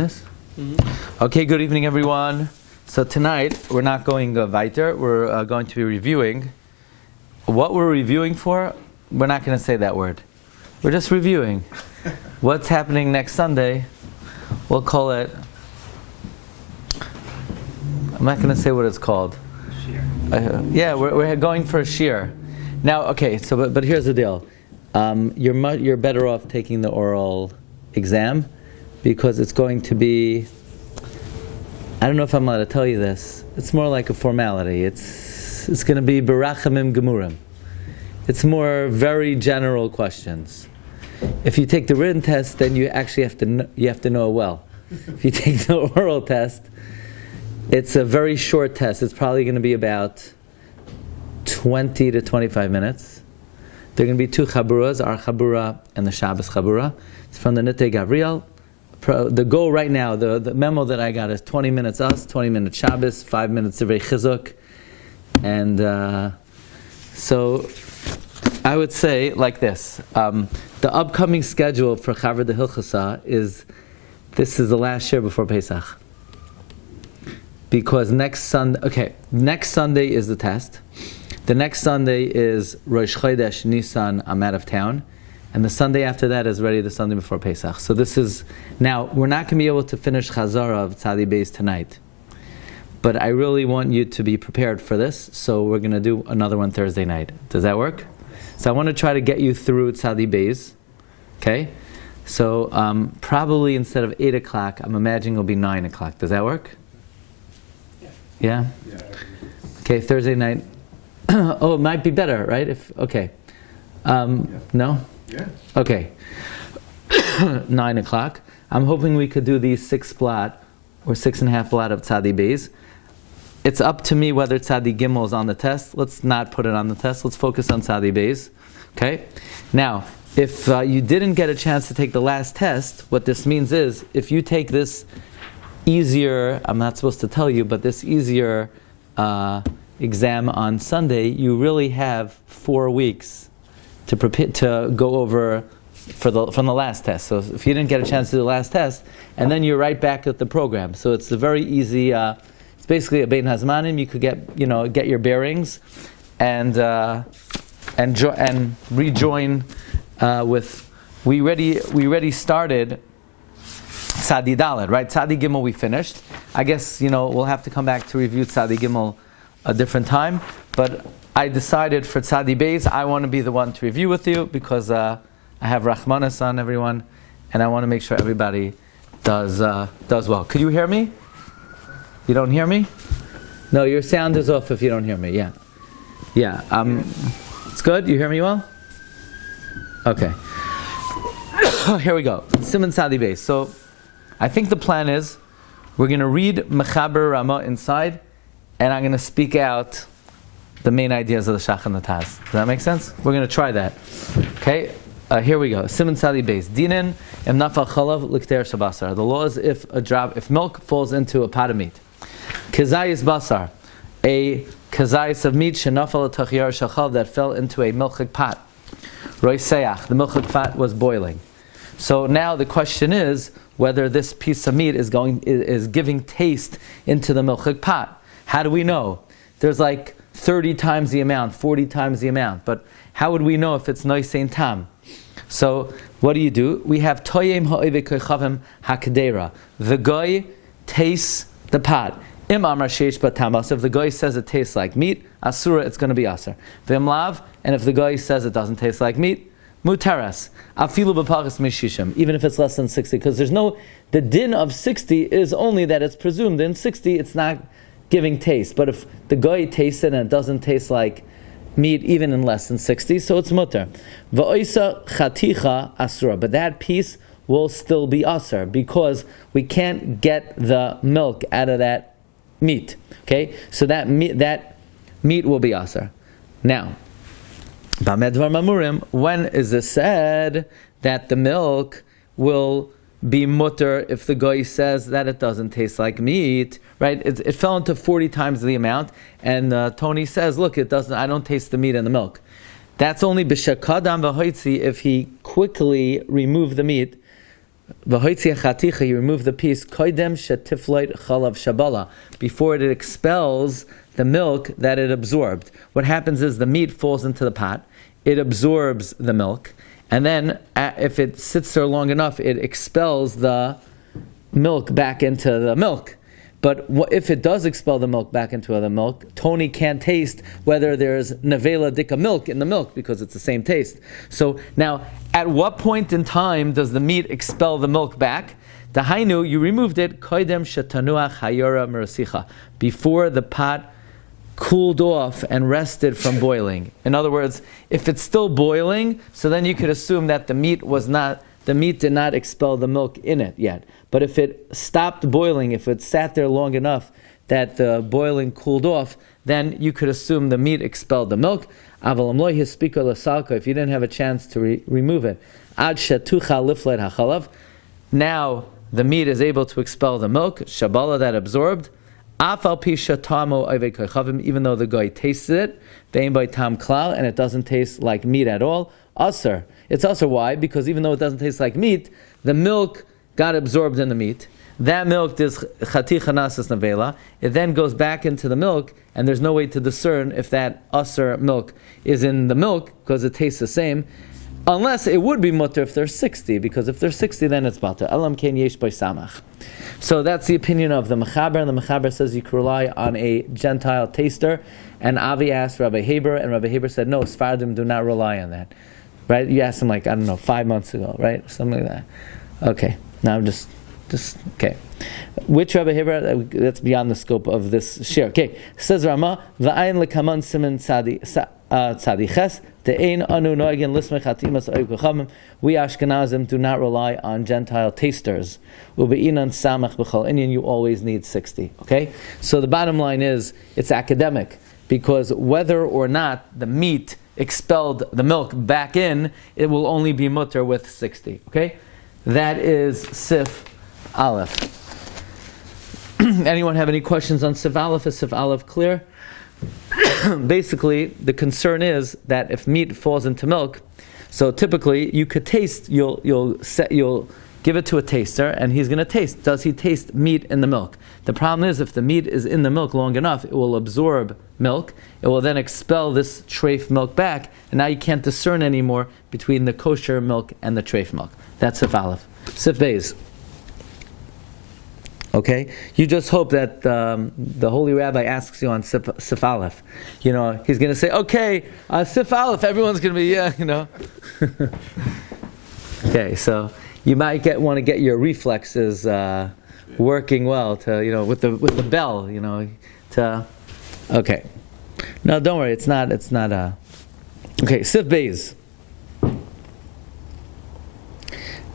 this? Mm-hmm. Okay, good evening, everyone. So tonight, we're not going weiter. We're going to be reviewing. What we're reviewing for, we're not going to say that word. We're just reviewing. What's happening next Sunday, we'll call it... I'm not going to say what it's called. Shiur. We're going for a shiur. Now, okay, so but here's the deal. You're better off taking the oral exam because it's going to be, I don't know if I'm allowed to tell you this, it's more like a formality. It's going to be berachamim gemurim. It's more very general questions. If you take the written test, then you actually have to know it well. If you take the oral test, it's a very short test. It's probably going to be about 20 to 25 minutes. There are going to be two chaburas, our chabura and the Shabbos chabura. It's from the Nitei Gavriel. The goal right now, the memo that I got is 20 minutes us, 20 minutes Shabbos, 5 minutes Divrei Chizuk. And so I would say like this. The upcoming schedule for Chavra de Hilchasa is, this is the last year before Pesach. Because next Sunday is the test. The next Sunday is Rosh Chodesh Nisan, I'm out of town. And the Sunday after that is already the Sunday before Pesach. So this is, now, we're not going to be able to finish Chazara of Tzadi Beis tonight. But I really want you to be prepared for this, so we're going to do another one Thursday night. Does that work? So I want to try to get you through Tzadi Beis. Okay? So probably instead of 8 o'clock, I'm imagining it'll be 9 o'clock. Does that work? Yeah? Okay, Thursday night. Oh, it might be better, right? No? Yeah. Okay. 9 o'clock. I'm hoping we could do these 6 blot or 6.5 blot of Tzadi Beis. It's up to me whether Tzadi Gimel is on the test. Let's not put it on the test. Let's focus on Tzadi Beis. Okay? Now, if you didn't get a chance to take the last test, what this means is, if you take this easier, I'm not supposed to tell you, but this easier exam on Sunday, you really have 4 weeks to prepare to go over from the last test. So if you didn't get a chance to do the last test, and then you're right back at the program. So it's a very easy. It's basically a bein hazmanim. You could get your bearings, and rejoin with. We already started Tzadi Dalet, right? Tzadi Gimel we finished. I guess we'll have to come back to review Tzadi Gimel a different time, but I decided for Tzadi Beis, I want to be the one to review with you because I have Rachmanis on everyone, and I want to make sure everybody does well. Could you hear me? You don't hear me? No, your sound is off if you don't hear me. Yeah. It's good. You hear me well? Okay. Here we go. Siman Tzadi Beis. So, I think the plan is we're going to read Mechaber Ramah inside, and I'm going to speak out the main ideas of the Shach and the Taz. Does that make sense? We're going to try that. Okay, here we go. Siman Tzadi Beis. Dinin em nafal chalav likter shabasar. The law is if milk falls into a pot of meat. Kazayis basar, a kazayis of meat shenafal tachiyar shachal that fell into a milchik pot. Roy seach, the milchik pot was boiling. So now the question is whether this piece of meat is giving taste into the milchik pot. How do we know? There's like 30 times the amount, 40 times the amount. But how would we know if it's noisein tam? So what do? We have toyem ha'ivik kechavim hakadera. The guy tastes the pot. Im amar sheish batamas. If the guy says it tastes like meat, asura, it's going to be aser. V'im lav, and if the guy says it doesn't taste like meat, mutaras. Afilu b'pachas mishishim. Even if it's less than 60, because the din of 60 is only that it's presumed in 60 it's not giving taste. But if the guy tastes it and it doesn't taste like meat even in less than 60, so it's mutter. Va'oisa chaticha asura. But that piece will still be asur because we can't get the milk out of that meat. Okay? So that meat will be asur. Now, Bamedvar Mamurim, when is it said that the milk will be mutter if the guy says that it doesn't taste like meat, right? It fell into 40 times the amount, and Tony says, look, it doesn't. I don't taste the meat in the milk. That's only b'shakadam v'hoitzi if he quickly removed the meat V'hoitzi chaticha, you remove the piece, koidem shetifloit chalav shabala, before it expels the milk that it absorbed. What happens is the meat falls into the pot, it absorbs the milk, and then if it sits there long enough, it expels the milk back into the milk. But if it does expel the milk back into the milk, Tony can't taste whether there's nevela dika milk in the milk because it's the same taste. So now, at what point in time does the meat expel the milk back? Dahainu, you removed it, koidem shetanuach hayora merasicha, before the pot cooled off and rested from boiling. In other words, if it's still boiling, so then you could assume that the meat did not expel the milk in it yet. But if it stopped boiling, if it sat there long enough that the boiling cooled off, then you could assume the meat expelled the milk. If you didn't have a chance to remove it, now the meat is able to expel the milk, shabala, that absorbed, even though the guy tasted it, and it doesn't taste like meat at all. Asr. It's asr. Why? Because even though it doesn't taste like meat, the milk got absorbed in the meat. That milk is chaticha nasas nevela. It then goes back into the milk, and there's no way to discern if that asr milk is in the milk because it tastes the same. Unless it would be mutter if there's 60, because if there's 60, then it's mutter. Elam ken yesh by samach. So that's the opinion of the Mechaber, and the Mechaber says you can rely on a Gentile taster. And Avi asked Rabbi Heber, and Rabbi Heber said, no, Sfardim do not rely on that. Right? You asked him 5 months ago, right? Something like that. Okay. Now I'm just okay. Which Rabbi Heber? That's beyond the scope of this share. Okay. Says Rama, v'ayin lekaman siman tzadiches te'ein anu noagin lismech hatimas oikochavim. We Ashkenazim do not rely on Gentile tasters. Ube'inan samach b'chol inyan. You always need 60. Okay. So the bottom line is it's academic, because whether or not the meat expelled the milk back in, it will only be mutter with 60. Okay. That is Sif Aleph. Anyone have any questions on Sif Aleph? Is Sif Aleph clear? Basically, the concern is that if meat falls into milk, so typically you could taste. You'll give it to a taster, and he's going to taste. Does he taste meat in the milk? The problem is, if the meat is in the milk long enough, it will absorb milk. It will then expel this treif milk back, and now you can't discern anymore between the kosher milk and the treif milk. That's Sif Aleph. Sif Beis. Okay? You just hope that the holy rabbi asks you on Sif Aleph. He's going to say, okay, Sif Aleph, everyone's going to be, Okay, so you might want to get your reflexes working well to, with the bell, okay. No, don't worry, it's not okay, Sif Beis.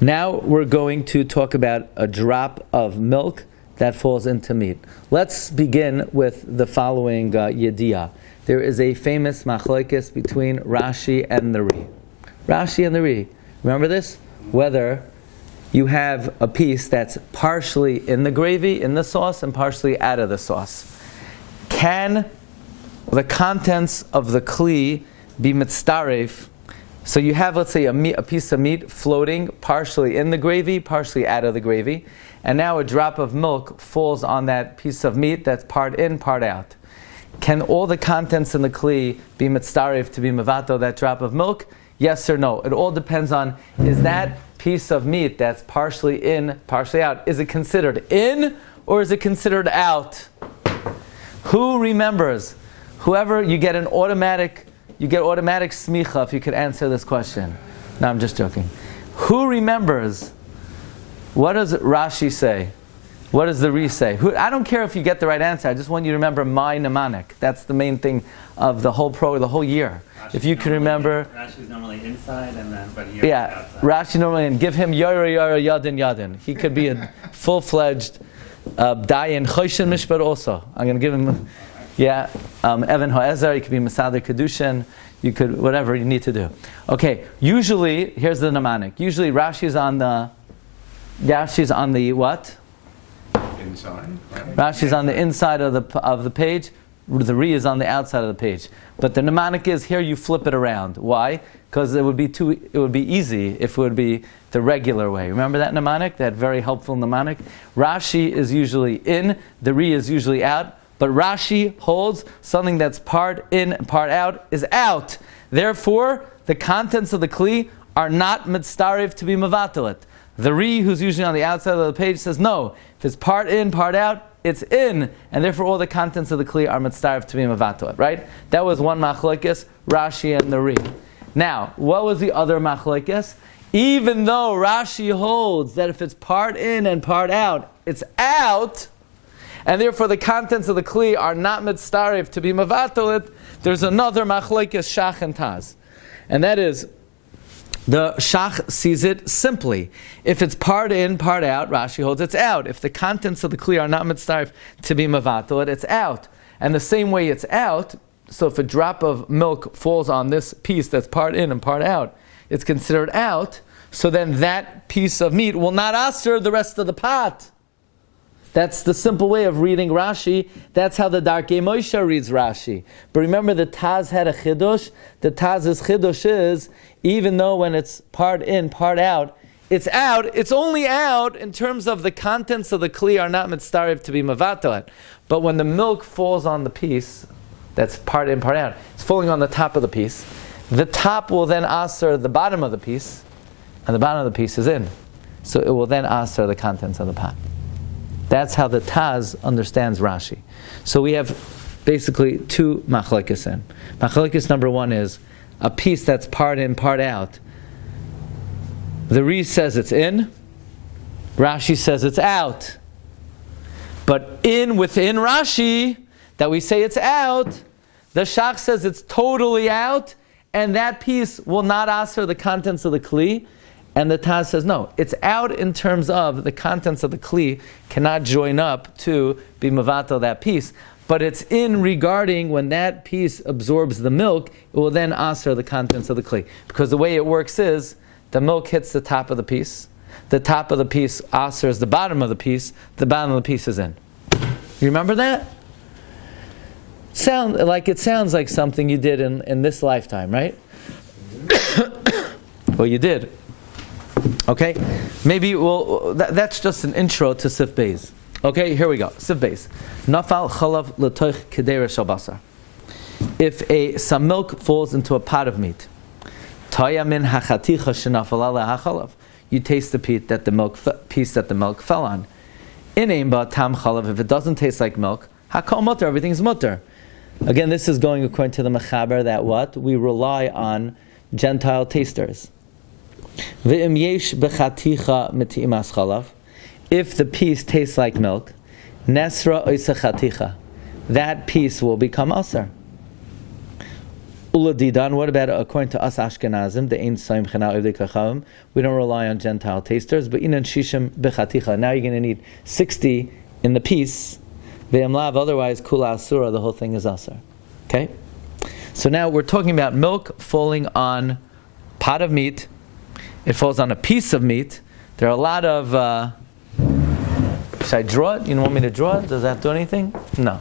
Now we're going to talk about a drop of milk that falls into meat. Let's begin with the following yediyah. There is a famous machlokes between Rashi and the Ri. Rashi and the Ri. Remember this? Whether you have a piece that's partially in the gravy, in the sauce, and partially out of the sauce. Can the contents of the kli be mitztaref? So you have, let's say, a piece of meat floating partially in the gravy, partially out of the gravy, and now a drop of milk falls on that piece of meat that's part in, part out. Can all the contents in the kli be mitztaref to be mevato that drop of milk? Yes or no? It all depends on, is that piece of meat that's partially in, partially out, is it considered in or is it considered out? Who remembers? Whoever, you get automatic smicha if you could answer this question. No, I'm just joking. Who remembers? What does Rashi say? What does the Ri say? I don't care if you get the right answer. I just want you to remember my mnemonic. That's the main thing of the whole year. If you can remember. Rashi's normally inside, but here outside. Rashi normally, and give him yara yadin. He could be a full-fledged dayan choshen mishpat also. I'm going to give him. Evan Hoezer, you could be Masader Kedushin, you could, whatever you need to do. Okay, usually, here's the mnemonic. Usually Rashi's on the what? Inside. Right? Rashi's on the inside of the page. The Ri is on the outside of the page. But the mnemonic is here you flip it around. Why? Because it would be easy if it would be the regular way. Remember that mnemonic? That very helpful mnemonic? Rashi is usually in, the Ri is usually out, but Rashi holds something that's part in and part out is out. Therefore, the contents of the Kli are not mitztarev to be mevatelet. The Ri, who's usually on the outside of the page, says no. If it's part in, part out, it's in, and therefore all the contents of the Kli are mitztarev to be mevatelet, right? That was one machlokes, Rashi and the Ri. Now, what was the other machlokes? Even though Rashi holds that if it's part in and part out, it's out, and therefore the contents of the Kli are not mitztarev to be mevatelet, there's another machlokes Shach and Taz. And that is, the Shach sees it simply. If it's part in, part out, Rashi holds it's out. If the contents of the Kli are not mitztarev to be mevatelet, it's out. And the same way it's out, so if a drop of milk falls on this piece that's part in and part out, it's considered out, so then that piece of meat will not aser the rest of the pot. That's the simple way of reading Rashi. That's how the Darkei Moshe reads Rashi. But remember, the Taz had a chidush. The Taz's chidush is, even though when it's part in, part out, it's out. It's only out in terms of the contents of the Kli are not mitztarev to be mevatelet. But when the milk falls on the piece, that's part in, part out, it's falling on the top of the piece. The top will then aser the bottom of the piece, and the bottom of the piece is in. So it will then aser the contents of the pot. That's how the Taz understands Rashi. So we have basically two machlokes in. Machlokes number one is a piece that's part in, part out. The Ri says it's in, Rashi says it's out. But within Rashi, that we say it's out, the Shach says it's totally out, and that piece will not aser the contents of the Kli. And the Taz says, no, it's out in terms of the contents of the Kli cannot join up to be mevatel that piece. But it's in regarding when that piece absorbs the milk, it will then aser the contents of the Kli. Because the way it works is, the milk hits the top of the piece asers the bottom of the piece of the piece is in. You remember that? It sounds like something you did in this lifetime, right? Well, you did. Okay, maybe that's just an intro to Sif Beis. Okay, here we go. Sif Beis. Nafal chalav l'toich kedera shel basar. If some milk falls into a pot of meat, taya min hachaticha shenafal ala hachalav. You taste the piece that the milk fell on. Inein ba tam chalav. If it doesn't taste like milk, hakol mutter. Everything's mutter. Again, this is going according to the Mechaber that what we rely on Gentile tasters. If the piece tastes like milk, nesra oisa chaticha, that piece will become aser. Uladidan, what about according to us Ashkenazim, the ein saim chana ovdei kachavim, we don't rely on Gentile tasters, but inan shishim bechaticha. Now you're going to need 60 in the piece. Ve'emlav, otherwise kula asura, the whole thing is aser. Okay? So now we're talking about milk falling on pot of meat. It falls on a piece of meat. There are a lot of... should I draw it? You don't want me to draw it? Does that do anything? No.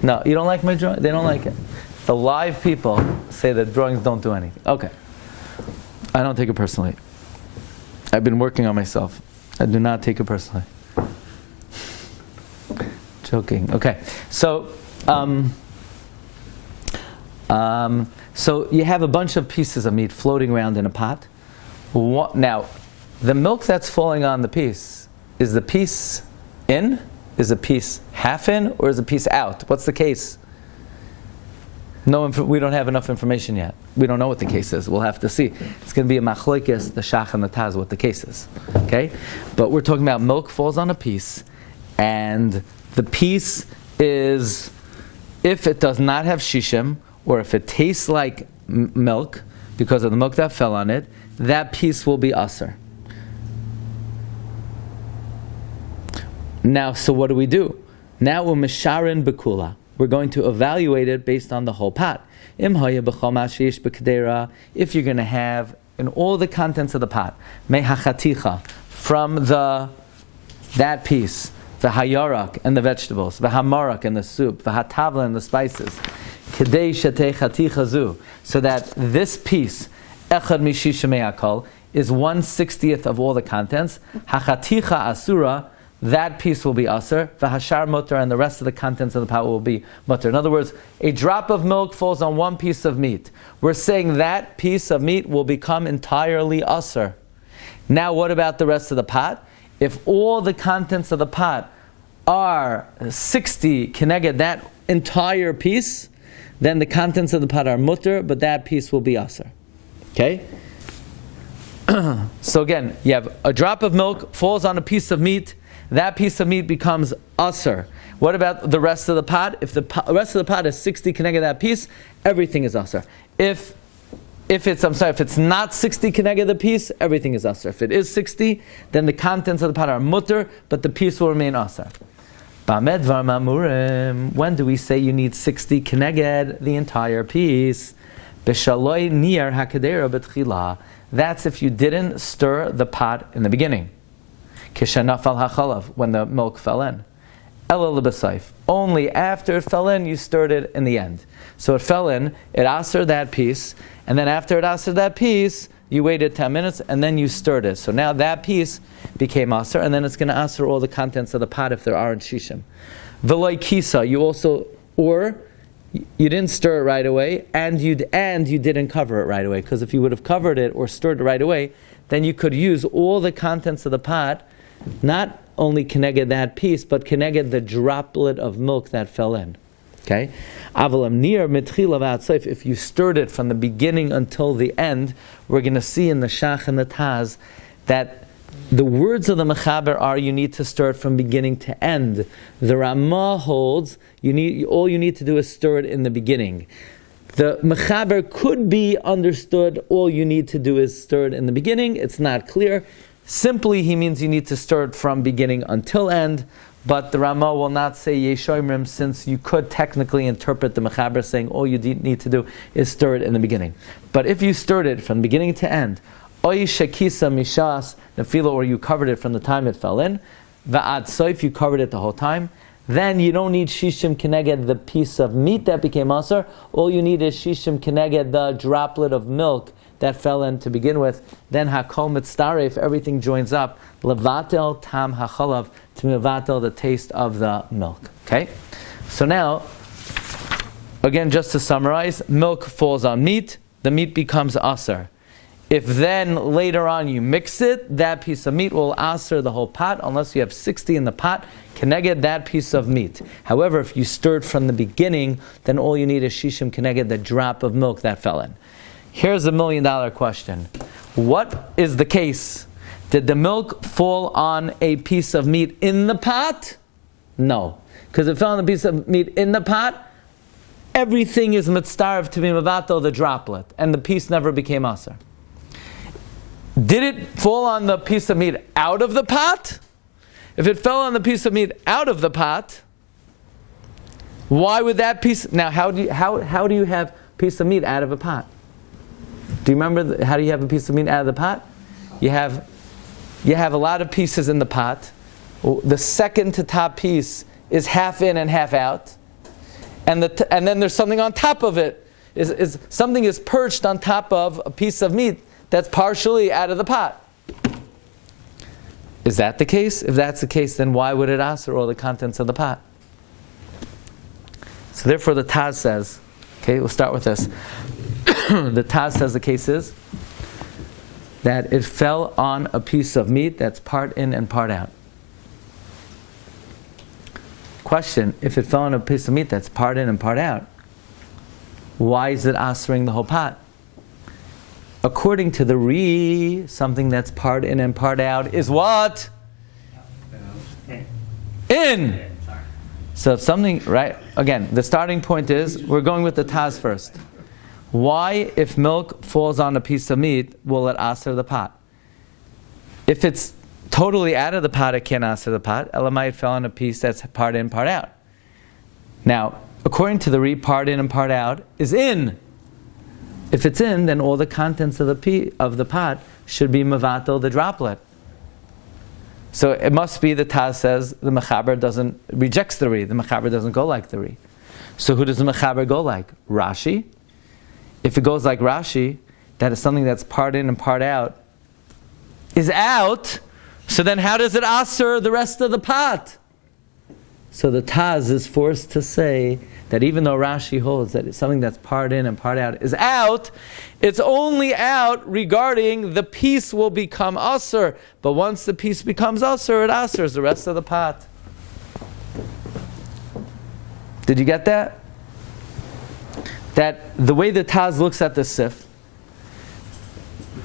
No, you don't like my drawing? They don't like it. The live people say that drawings don't do anything. Okay. I don't take it personally. I've been working on myself. I do not take it personally. Joking. Okay. So, so you have a bunch of pieces of meat floating around in a pot. Now, the milk that's falling on the piece, is the piece in? Is the piece half in? Or is the piece out? What's the case? No, we don't have enough information yet. We don't know what the case is. We'll have to see. It's going to be a machlokes, the Shach and the Taz, what the case is. Okay? But we're talking about milk falls on a piece, and the piece is, if it does not have shishim, or if it tastes like milk, because of the milk that fell on it, that piece will be aser. Now, so what do? Now we're misharin bekula. We're going to evaluate it based on the whole pot. If you're going to have in all the contents of the pot, mehachaticha, from that piece, v'hayarak, and the vegetables, v'hamarak, and the soup, v'hatavla, and the spices, kedei shetei chaticha zu, so that this piece, echad mishisha me'akol, is 1/60th of all the contents. Hachaticha asura, that piece will be asur. V'hashar mutter, and the rest of the contents of the pot will be mutter. In other words, a drop of milk falls on one piece of meat. We're saying that piece of meat will become entirely asur. Now, what about the rest of the pot? If all the contents of the pot are 60 keneged that entire piece, then the contents of the pot are mutter, but that piece will be asur. Okay? So again, you have a drop of milk falls on a piece of meat. That piece of meat becomes asur. What about the rest of the pot? If the rest of the pot is 60 keneged that piece, everything is asur. If it's not 60 keneged the piece, everything is asur. If it is 60, then the contents of the pot are mutter, but the piece will remain asur. Ba'med var ma'murim. When do we say you need 60 keneged the entire piece? B'shaloi niyar hakadera b'tchila. That's if you didn't stir the pot in the beginning. Kishanafal hachalav, when the milk fell in. Ela l'basayf. Only after it fell in, you stirred it in the end. So it fell in, it asered that piece, and then after it asered that piece, you waited 10 minutes, and then you stirred it. So now that piece became aser, and then it's going to aser all the contents of the pot if there aren't shishim. V'loi kisa, you also, or you didn't stir it right away, and you didn't cover it right away. Because if you would have covered it or stirred it right away, then you could use all the contents of the pot, not only keneged that piece, but keneged the droplet of milk that fell in. Okay? Avalam nir mitchila v'atzayf. If you stirred it from the beginning until the end, we're going to see in the Shach and the Taz that the words of the Mechaber are you need to stir it from beginning to end. The Ramah holds all you need to do is stir it in the beginning. The Mechaber could be understood, all you need to do is stir it in the beginning. It's not clear. Simply, he means you need to stir it from beginning until end. But the Ramah will not say Yeshomrim, since you could technically interpret the Mechaber saying all you need to do is stir it in the beginning. But if you stirred it from beginning to end, Oy shekisa mishas nefila, or you covered it from the time it fell in, va'ad soif, you covered it the whole time, then you don't need shishim keneged the piece of meat that became asur. All you need is shishim keneged the droplet of milk that fell in to begin with. Then hakol mitztaref, if everything joins up, levatel tam hachalav, to mevatel the taste of the milk. Okay? So now, again, just to summarize, milk falls on meat, the meat becomes asur. If then later on you mix it, that piece of meat will asur the whole pot, unless you have 60 in the pot, keneged that piece of meat. However, if you stirred from the beginning, then all you need is shishim keneged the drop of milk that fell in. Here's $1 million question. What is the case? Did the milk fall on a piece of meat in the pot? No. Because it fell on a piece of meat in the pot, everything is mitzdarv to be mevatel the droplet, and the piece never became asur. Did it fall on the piece of meat out of the pot? If it fell on the piece of meat out of the pot, why would that piece... Now, how do you have a piece of meat out of a pot? Do you remember how do you have a piece of meat out of the pot? You have a lot of pieces in the pot. The second to top piece is half in and half out. And then there's something on top of it. Something is perched on top of a piece of meat that's partially out of the pot. Is that the case? If that's the case, then why would it asur all the contents of the pot? So therefore the Taz says, okay, we'll start with this. The Taz says the case is that it fell on a piece of meat that's part in and part out. Question, if it fell on a piece of meat that's part in and part out, why is it asuring the whole pot? According to the something that's part in and part out is what? In. So if something, right, again, the starting point is, we're going with the Taz first. Why, if milk falls on a piece of meat, will it asur the pot? If it's totally out of the pot, it can't asur the pot. Elamai fell on a piece that's part in, part out. Now, according to the part in and part out is in. If it's in, then all the contents of the pot should be mevatel the droplet. So it must be the Taz says the Mechaber rejects the Ri. The Mechaber doesn't go like the Ri. So who does the Mechaber go like? Rashi. If it goes like Rashi, that is something that's part in and part out, is out. So then how does it aser the rest of the pot? So the Taz is forced to say that even though Rashi holds that it's something that's part in and part out is out, it's only out regarding the piece will become aser. But once the piece becomes aser, it asers the rest of the pot. Did you get that? That the way the Taz looks at the sif,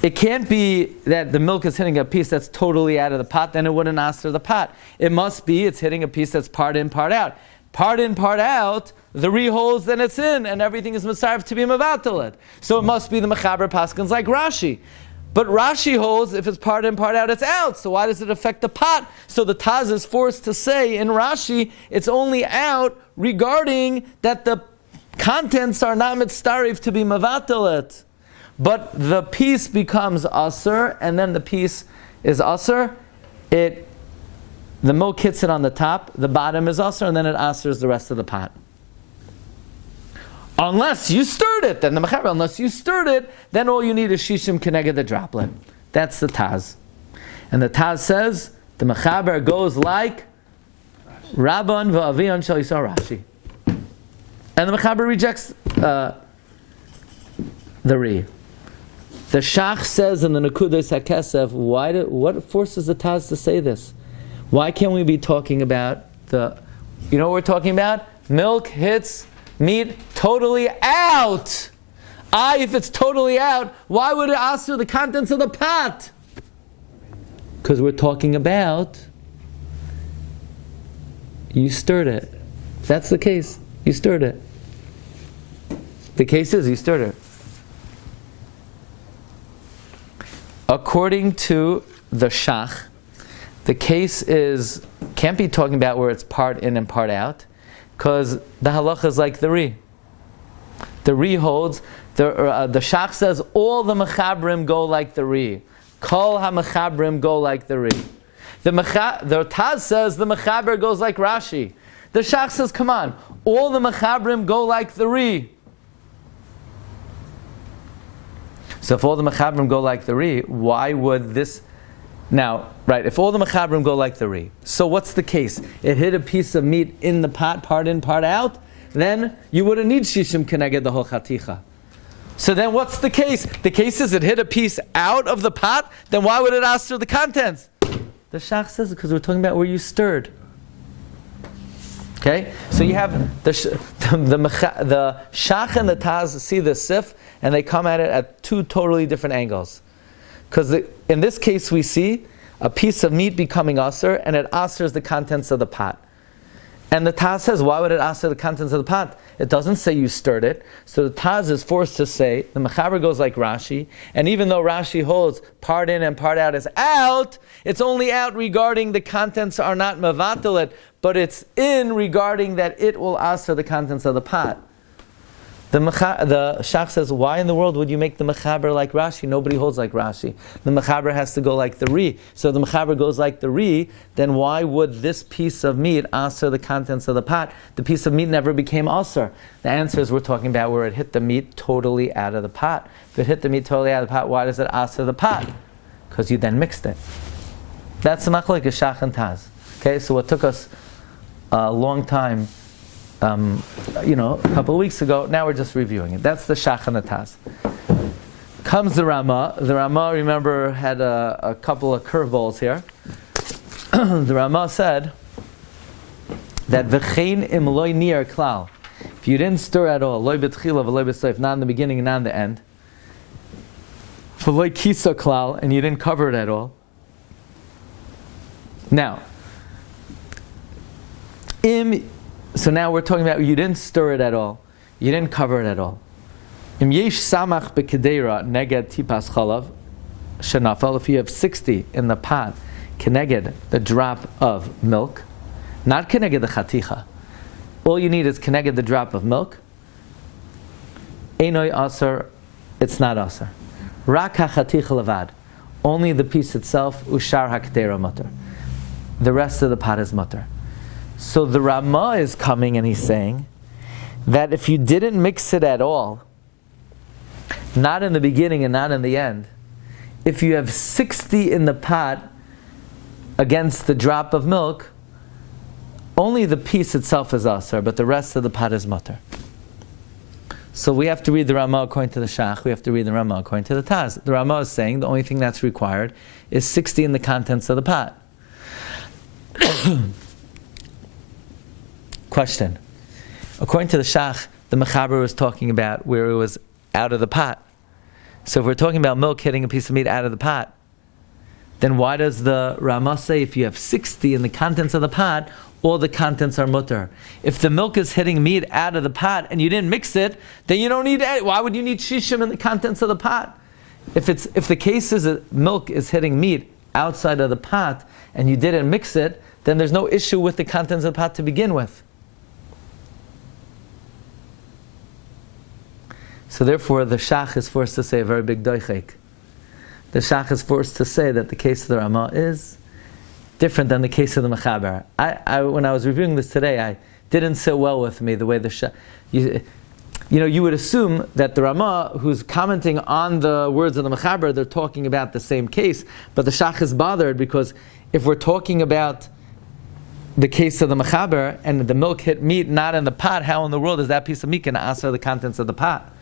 it can't be that the milk is hitting a piece that's totally out of the pot, then it wouldn't aser the pot. It must be it's hitting a piece that's part in, part out. Part in, part out, the Ri holds, then it's in, and everything is mitzaref to be mevatelet. So it must be the Mechaber Paskins like Rashi. But Rashi holds, if it's part in, part out, it's out. So why does it affect the pot? So the Taz is forced to say in Rashi, it's only out regarding that the contents are not mitzaref to be mevatelet. But the piece becomes aser, and then the piece is aser. The milk hits it on the top, the bottom is aser, and then it asers the rest of the pot. Unless you stirred it, then the Mechaber, unless you stirred it, then all you need is shishim keneged the droplet. That's the Taz. And the Taz says, the Mechaber goes like Rabban v'avion shel yisar Rashi. And the Mechaber rejects the Ri. The Shach says in the Nekudas HaKesef, what forces the Taz to say this? Why can't we be talking about you know what we're talking about? Milk hits meat totally out. If it's totally out, why would it ask the contents of the pot? Because we're talking about you stirred it. If that's the case, you stirred it. The case is you stirred it. According to the Shach, the case can't be talking about where it's part in and part out, because the halacha is like the Ri. The Ri holds, the Shach says all the Mechabrim go like the Ri. Kol ha-Mechabrim go like the Ri. The Taz says the Mechaber goes like Rashi. The Shach says, come on, all the Mechabrim go like the Ri. So if all the Mechabrim go like the Ri, why would this... Now, right, if all the Mechabrim go like the Ri, so what's the case? It hit a piece of meat in the pot, part in, part out, then you wouldn't need shishim keneged the whole chaticha. So then what's the case? The case is it hit a piece out of the pot, then why would it ask for the contents? The Shach says because we're talking about where you stirred. Okay? So you have the Shach and the Taz see the sif, and they come at it at two totally different angles. Because in this case we see a piece of meat becoming aser, and it asers the contents of the pot. And the Taz says, why would it aser the contents of the pot? It doesn't say you stirred it. So the Taz is forced to say, the Mechaber goes like Rashi, and even though Rashi holds part in and part out is out, it's only out regarding the contents are not mevatelet, but it's in regarding that it will aser the contents of the pot. The Shach says, why in the world would you make the Mechaber like Rashi? Nobody holds like Rashi. The Mechaber has to go like the Ri. So if the Mechaber goes like the Ri, then why would this piece of meat aser the contents of the pot? The piece of meat never became aser. The answer is we're talking about where it hit the meat totally out of the pot. If it hit the meat totally out of the pot, why does it aser the pot? Because you then mixed it. That's the machlokes Shach and Taz. Okay, so what took us a long time, a couple of weeks ago, now we're just reviewing it. That's the Shach and the Taz. Comes the Rama. The Rama, remember, had a couple of curveballs here. The Rama said that v'chein im loy nir klal. If you didn't stir at all, loy b'tchila v'loy b'soif, not in the beginning and not in the end, v'loy kisa klal, and you didn't cover it at all. Now, so now we're talking about you didn't stir it at all, you didn't cover it at all. Im yesh samach b'kedera neged tipas chalav shenafel. If you have 60 in the pot, keneged the drop of milk, not keneged the chaticha. All you need is keneged the drop of milk. Einoi aser, it's not aser. Rak hachaticha levad, only the piece itself. Ushar hakedera mutter. the rest of the pot is mutter. So the Rama is coming and he's saying that if you didn't mix it at all, not in the beginning and not in the end, if you have 60 in the pot against the drop of milk, only the piece itself is asar, but the rest of the pot is mutter. So we have to read the Rama according to the Shach, we have to read the Rama according to the Taz. The Rama is saying the only thing that's required is 60 in the contents of the pot. Question. According to the Shach, the Mechaber was talking about where it was out of the pot. So if we're talking about milk hitting a piece of meat out of the pot, then why does the Rama say if you have 60 in the contents of the pot, all the contents are mutter? If the milk is hitting meat out of the pot and you didn't mix it, then you don't need it. Why would you need shishim in the contents of the pot? If the case is that milk is hitting meat outside of the pot and you didn't mix it, then there's no issue with the contents of the pot to begin with. So therefore, the Shach is forced to say a very big doichek. The Shach is forced to say that the case of the Rama is different than the case of the Mechaber. When I was reviewing this today, I didn't sit well with me the way the Shach... You would assume that the Rama, who's commenting on the words of the Mechaber, they're talking about the same case, but the Shach is bothered because if we're talking about the case of the Mechaber and the milk hit meat not in the pot, how in the world is that piece of meat going to answer the contents of the pot?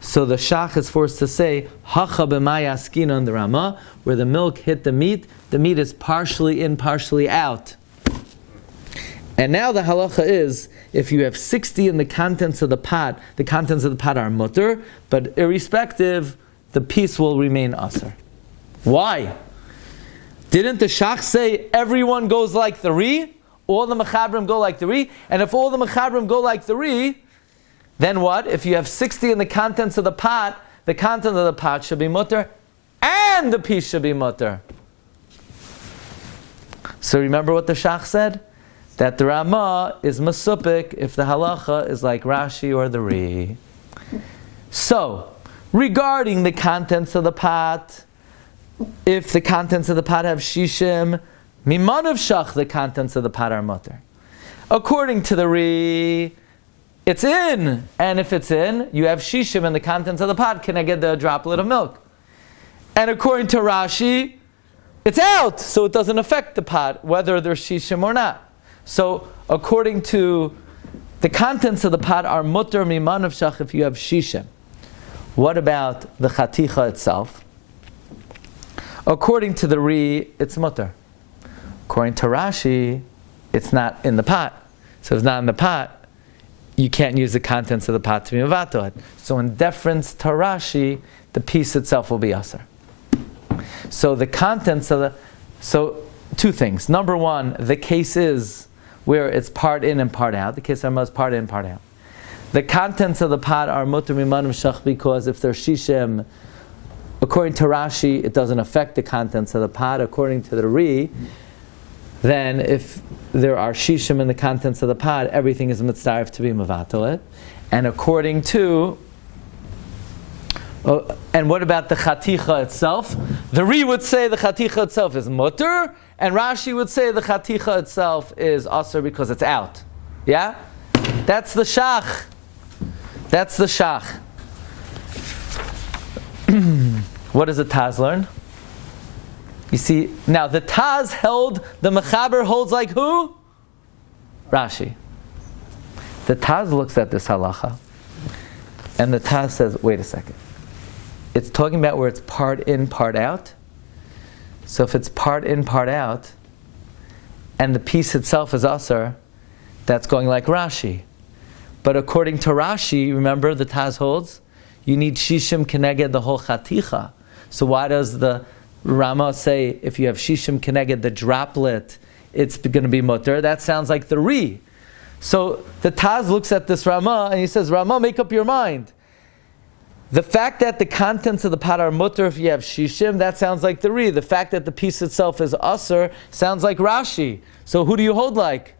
So the Shach is forced to say, Hacha b'maya askina on the Rama, where the milk hit the meat is partially in, partially out. And now the halacha is, if you have 60 in the contents of the pot are mutter, but irrespective, the piece will remain aser. Why? Didn't the Shach say everyone goes like the Ri? All the Mechabrim go like the Ri? And if all the Mechabrim go like the Ri, then what? If you have 60 in the contents of the pot should be mutter, and the piece should be mutter. So remember what the Shach said? That the Rama is masupik if the halacha is like Rashi or the Ri. So, regarding the contents of the pot, if the contents of the pot have shishim, mimanav shach, the contents of the pot are mutter. According to the Ri, it's in, and if it's in, you have shishim in the contents of the pot. Can I get the droplet of milk? And according to Rashi, it's out, so it doesn't affect the pot, whether there's shishim or not. So, according to the contents of the pot are mutter mimanav shach if you have shishim. What about the chaticha itself? According to the Ri, it's mutter. According to Rashi, it's not in the pot. So if it's not in the pot, you can't use the contents of the pot to be mevatel. So in deference to Rashi, the piece itself will be aser. So the contents of so two things. Number one, the case is where it's part in and part out. The case of Rama is part in, part out. The contents of the pot are mutter mimanim shach because if they're shishim, according to Rashi, it doesn't affect the contents of the pot. According to the Ri, then if there are shishim in the contents of the pot, everything is mitzaref to be mevatel. And according to, and what about the chaticha itself? The Ri would say the chaticha itself is mutter, and Rashi would say the chaticha itself is aser because it's out. Yeah? That's the Shach. That's the Shach. What does the Taz learn? You see, now the Taz held, the Mechaber holds like who? Rashi. The Taz looks at this halacha, and the Taz says, wait a second. It's talking about where it's part in, part out. So if it's part in, part out, and the piece itself is aser, that's going like Rashi. But according to Rashi, remember the Taz holds, you need shishim keneged the whole chaticha. So why does the Rama say if you have shishim keneged the droplet, it's going to be mutter? That sounds like the Ri. So the Taz looks at this Rama and he says, Rama, make up your mind. The fact that the contents of the pot are mutter if you have shishim, that sounds like the Ri. The fact that the piece itself is aser sounds like Rashi. So who do you hold like?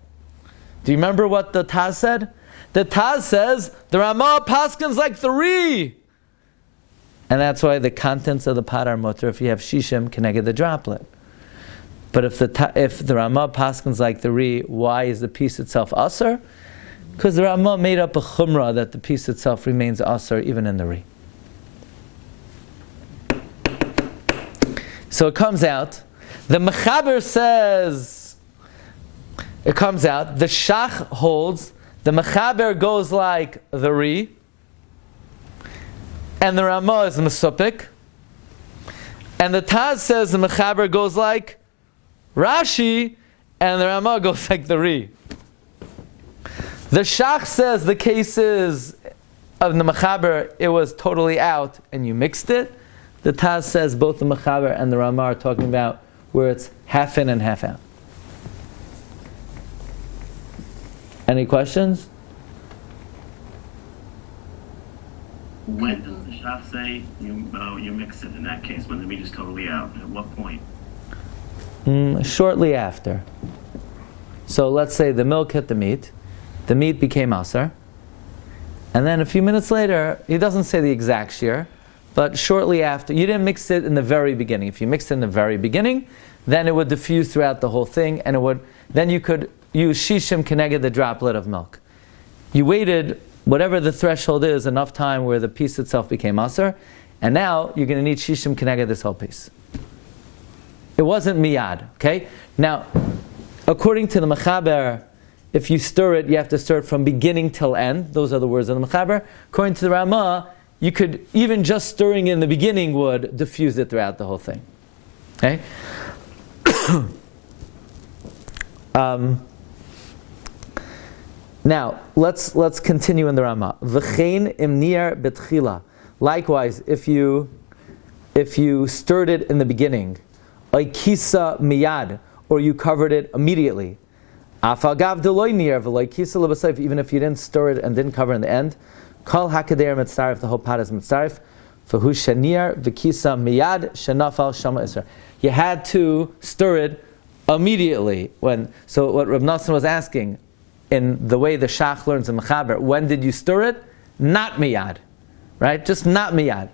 Do you remember what the Taz said? The Taz says, the Rama paskins like the Ri. And that's why the contents of the pot are mutter if you have shishim keneged the droplet. But if the Ramah paskins like the Ri, why is the piece itself Asr? Because the Ramah made up a Chumrah that the piece itself remains Asr even in the Ri. So it comes out, the Mechaber says, it comes out, the Shach holds, the Mechaber goes like the Ri, and the Ramah is Mesupik, and the Taz says the Mechaber goes like Rashi, and the Ramah goes like the Ri. The Shach says the cases of the Mechaber, it was totally out, and you mixed it. The Taz says both the Mechaber and the Ramah are talking about where it's half in and half out. Any questions? When does the Shach say you mix it in that case, when the meat is totally out? At what point? Shortly after. So let's say the milk hit the meat became Asar, and then a few minutes later, he doesn't say the exact shiur, but shortly after, you didn't mix it in the very beginning. If you mixed it in the very beginning, then it would diffuse throughout the whole thing, and then you could use shishim keneged the droplet of milk. You waited, whatever the threshold is, enough time where the piece itself became Asar, and now you're going to need shishim keneged this whole piece. It wasn't miyad, okay? Now, according to the Mechaber, if you stir it, you have to stir it from beginning till end. Those are the words of the Mechaber. According to the Ramah, you could, even just stirring in the beginning would diffuse it throughout the whole thing. Okay? Now, let's continue in the Ramah. V'chein imnir betchila. Likewise, if you stirred it in the beginning, oikisa miyad, or you covered it immediately. Afagav deloy nir v'loy kisa lebasayf, even if you didn't stir it and didn't cover in the end. Kol hakader mitzarif, the whole pot is mitzarif. V'hu shenir v'kisa miyad shenafal shama isra. You had to stir it immediately. So what Rabbi Glatstein was asking, in the way the Shach learns in Mechaber, when did you stir it? Not miyad, right? Just not miyad.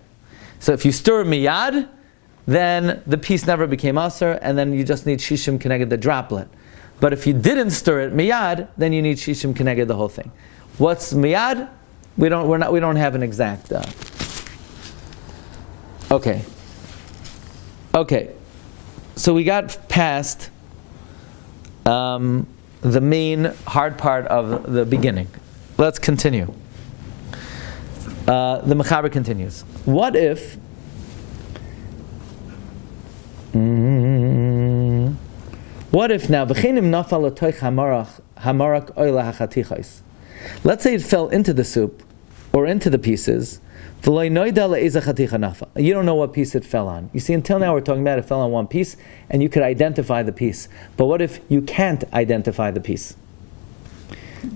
So if you stir miyad, then the piece never became asr, and then you just need shishim keneged the droplet. But if you didn't stir it miyad, then you need shishim keneged the whole thing. What's miyad? We don't have an exact. Okay. So we got past the main hard part of the beginning. Let's continue. The Mechaber continues. What if now v'chenim nafal l'toich hamarak oila hachatichos? Let's say it fell into the soup or into the pieces. You don't know what piece it fell on. You see, until now we're talking about it fell on one piece, and you could identify the piece. But what if you can't identify the piece?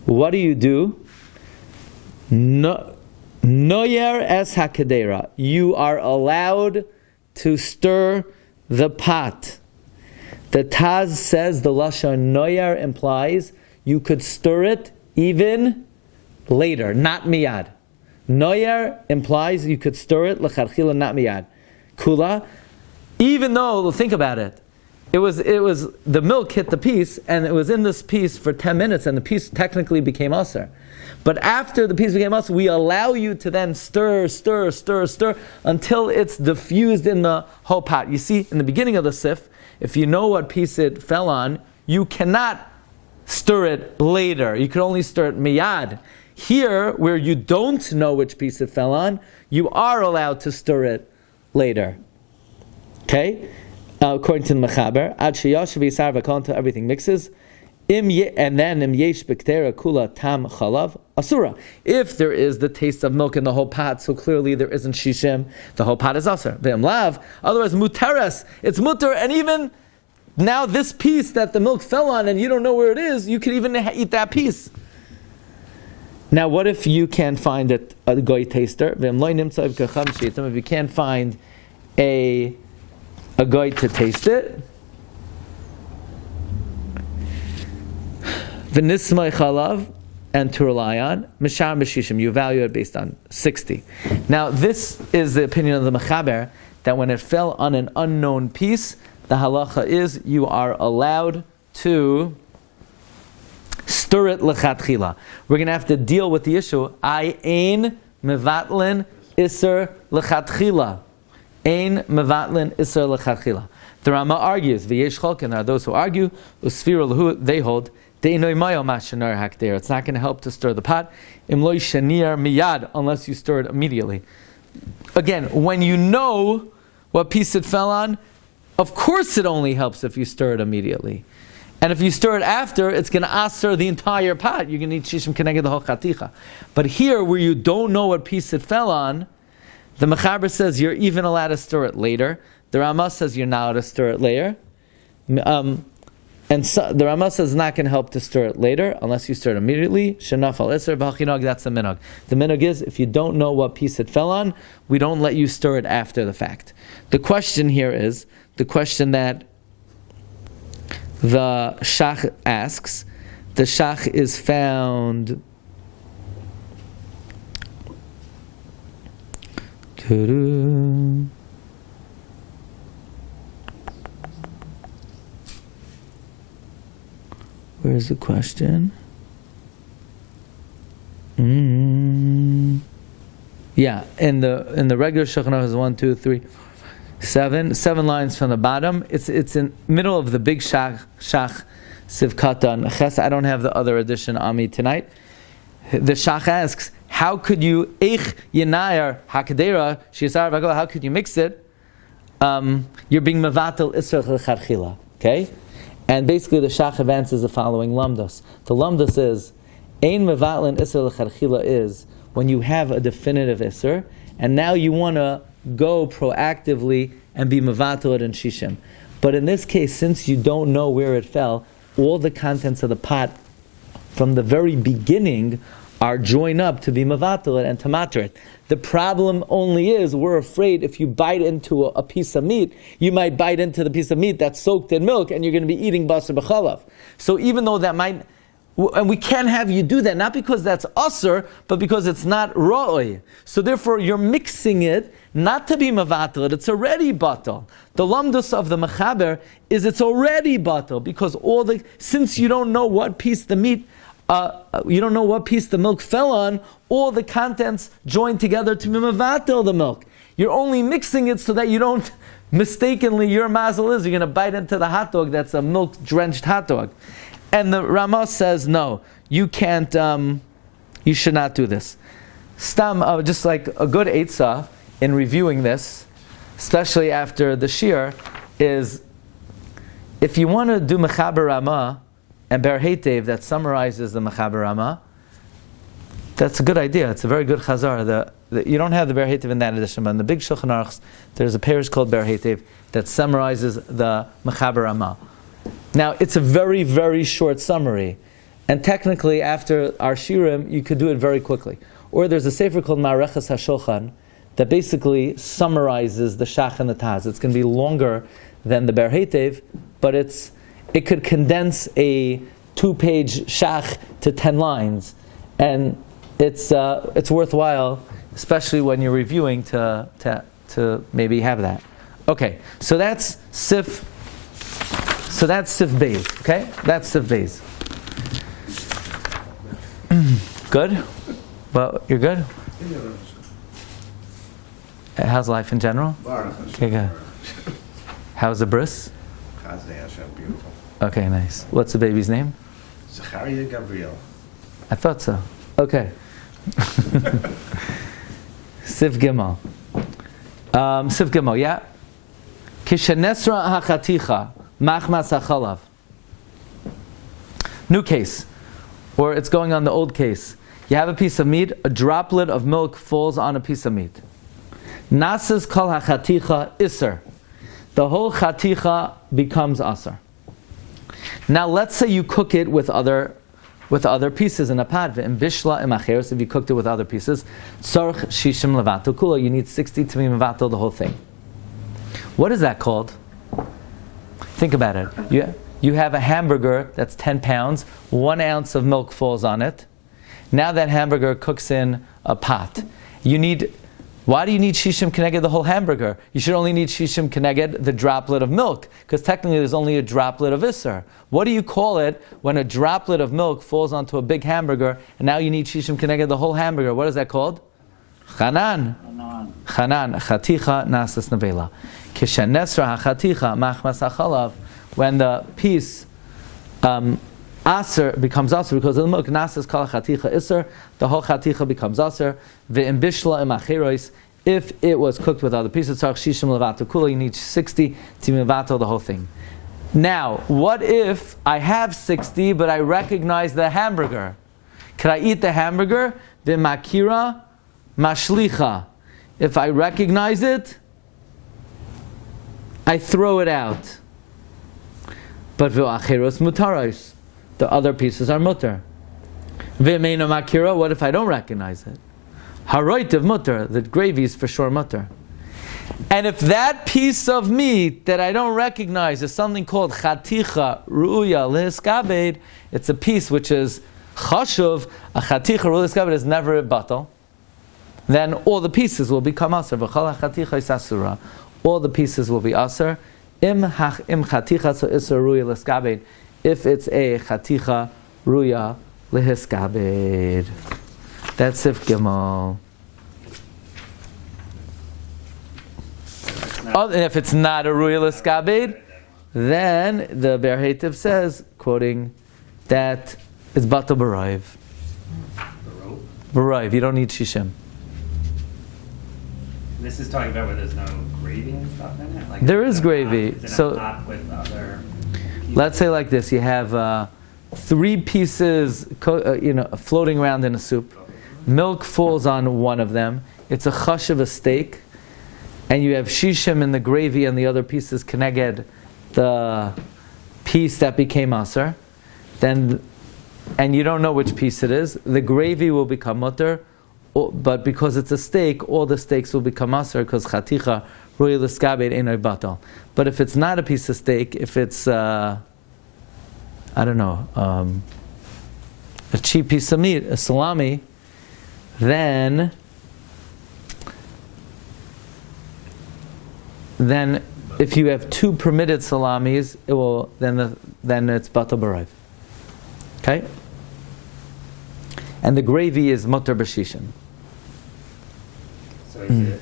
What do? Noyer es hakadera. You are allowed to stir the pot. The Taz says the lashon noyer implies you could stir it even later, not miyad. Noyer implies you could stir it lecharchila, not miyad. Kula, even though, think about it, it was the milk hit the piece, and it was in this piece for 10 minutes, and the piece technically became asr. But after the piece became asr, we allow you to then stir until it's diffused in the whole pot. You see, in the beginning of the sif, if you know what piece it fell on, you cannot stir it later. You can only stir it miyad. Here, where you don't know which piece it fell on, you are allowed to stir it later. Okay? According to the Mechaber, ad sheyashav yisar v'konta, everything mixes. And then im yesh b'ktera kula tam chalav asura. If there is the taste of milk in the whole pot, so clearly there isn't shishim, the whole pot is asur. V'im lav, otherwise muteres, it's mutter, and even now this piece that the milk fell on and you don't know where it is, you can even eat that piece. Now, what if you can't find a goy taster? If you can't find a goy to taste it, v'nismai chalav, and to rely on, mishar b'shishim, you value it based on 60. Now, this is the opinion of the Mechaber, that when it fell on an unknown piece, the halacha is you are allowed to stir it lechatchila. We're going to have to deal with the issue. Ein mevatlin iser lechatchila. Ein mevatlin iser lechatchila. The Rama argues, v'yesh cholkin, are those who argue, usfira lahu, they hold, de'inoi mayo mashanar hakder. It's not going to help to stir the pot. Im lo shanir miyad, unless you stir it immediately. Again, when you know what piece it fell on, of course it only helps if you stir it immediately. And if you stir it after, it's going to aser the entire pot. You're going to need shishim keneged the whole chaticha. But here, where you don't know what piece it fell on, the Mechaber says you're even allowed to stir it later. The Ramah says you're not allowed to stir it later. And so, the Ramah says it's not going to help to stir it later unless you stir it immediately. Shenaf al iser v'hachinog, that's the minog. The minog is, if you don't know what piece it fell on, we don't let you stir it after the fact. The question here is, the question that the Shach asks, the Shach is found where's the question? Yeah, in the regular Shulchan Aruch is 1, 2, 3, 7 lines from the bottom. It's in middle of the big Shach Sivkata Ches. I don't have the other edition on me tonight. The Shach asks, how could you eich yenayar hakadera shiasar v'agala? How could you mix it? You're being mevatel isra lechatchila. Okay, and basically the Shach advances the following lamdas. The lamdas is ein mevatlin isra lechatchila is when you have a definitive isra, and now you want to go proactively and be mevatel it in shishim. But in this case, since you don't know where it fell, all the contents of the pot from the very beginning are joined up to be mevatel it and to matter it. The problem only is we're afraid if you bite into a piece of meat, you might bite into the piece of meat that's soaked in milk and you're going to be eating basar b'chalav. So even though that might, and we can't have you do that, not because that's usr, but because it's not ra'oi. So therefore you're mixing it not to be mevatel it, it's already batal. The lamdus of the mechaber is it's already batal because since you don't know what piece the meat, you don't know what piece the milk fell on, all the contents join together to be mevatel the milk. You're only mixing it so that you don't mistakenly, your mazel is, you're going to bite into the hot dog that's a milk-drenched hot dog. And the Ramah says, no, you can't, you should not do this. Stam, just like a good eitzah in reviewing this, especially after the shiur, is if you want to do mechaber Ramah and ber heitev that summarizes the mechaber Ramah, that's a good idea. It's a very good chazar. You don't have the ber heitev in that edition, but in the big Shulchan Aruch, there's a parish called ber heitev that summarizes the mechaber Ramah. Now, it's a very, very short summary. And technically, after our Shiurim, you could do it very quickly. Or there's a sefer called Ma'areches HaShulchan that basically summarizes the Shach and the Taz. It's going to be longer than the Ber Heitev, but it could condense a 2-page Shach to 10 lines. And it's worthwhile, especially when you're reviewing, to maybe have that. Okay, so that's Sif. So that's Sif Beis, okay? That's Sif Beis. Good? Well, you're good? How's life in general? Okay, good. How's the bris? Beautiful. Okay, nice. What's the baby's name? Zachariah Gabriel. I thought so. Okay. Sif Gimel. Sif Gimel, yeah? Kishenesra hachaticha. Machmas hachalav. New case, or it's going on the old case. You have a piece of meat, a droplet of milk falls on a piece of meat. Nasas kol hachaticha iser. The whole chaticha becomes aser. Now let's say you cook it with other pieces in a pot. In bishla imacheres, if you cooked it with other pieces, tzorch shishim levato kula. You need 60 to be mevatel the whole thing. What is that called? Think about it. You have a hamburger that's 10 pounds, 1 ounce of milk falls on it. Now that hamburger cooks in a pot. You need Why do you need shishim keneged the whole hamburger? You should only need shishim keneged the droplet of milk, because technically there's only a droplet of isser. What do you call it when a droplet of milk falls onto a big hamburger, and now you need shishim keneged the whole hamburger? What is that called? Chanan. Chanan. Chaticha nasas nevela. Kishenesra hachaticha machmas hachalav. When the piece aser becomes aser because of the milk, nasas kol chaticha iser, the whole chaticha becomes aser. Ve'im bishla im acherois. If it was cooked with other pieces, tzarich shishim levato kula, you need 60 to levato the whole thing. Now, what if I have 60 but I recognize the hamburger? Can I eat the hamburger? V'makira mashlicha. If I recognize it, I throw it out. But v'acheros mutaros. The other pieces are mutter. V'meino makira. What if I don't recognize it? Haroitiv mutter. The gravy is for sure mutter. And if that piece of meat that I don't recognize is something called chaticha ru'uya lehiskabed, it's a piece which is chashuv. A chaticha ru'uya lehiskabed is never a batal. Then all the pieces will become aser. V'chol chaticha is asura. All the pieces will be aser. Im chaticha so iser ru'uya lehiskabed. If it's a chaticha ru'uya lehiskabed. That's Sif Gimel. And if it's not a ru'uya lehiskabed, then the Ber Hetiv says, quoting, that it's batal b'roiv. B'roiv, you don't need shishim. This is talking about where there's no gravy and stuff in it? Like There is gravy. So with other let's say like this: you have 3 pieces, floating around in a soup. Milk falls on one of them. It's a chash of a steak, and you have shishim in the gravy, and the other pieces keneged the piece that became aser. Then, and you don't know which piece it is. The gravy will become mutter, but because it's a steak, all the steaks will become aser because chaticha ru'uya lehiskabed einay batal. But if it's not a piece of steak, if it's a cheap piece of meat, a salami, then if you have 2 permitted salamis, it will then it's batal b'roiv. Okay, and the gravy is mutter b'shishim. So is it?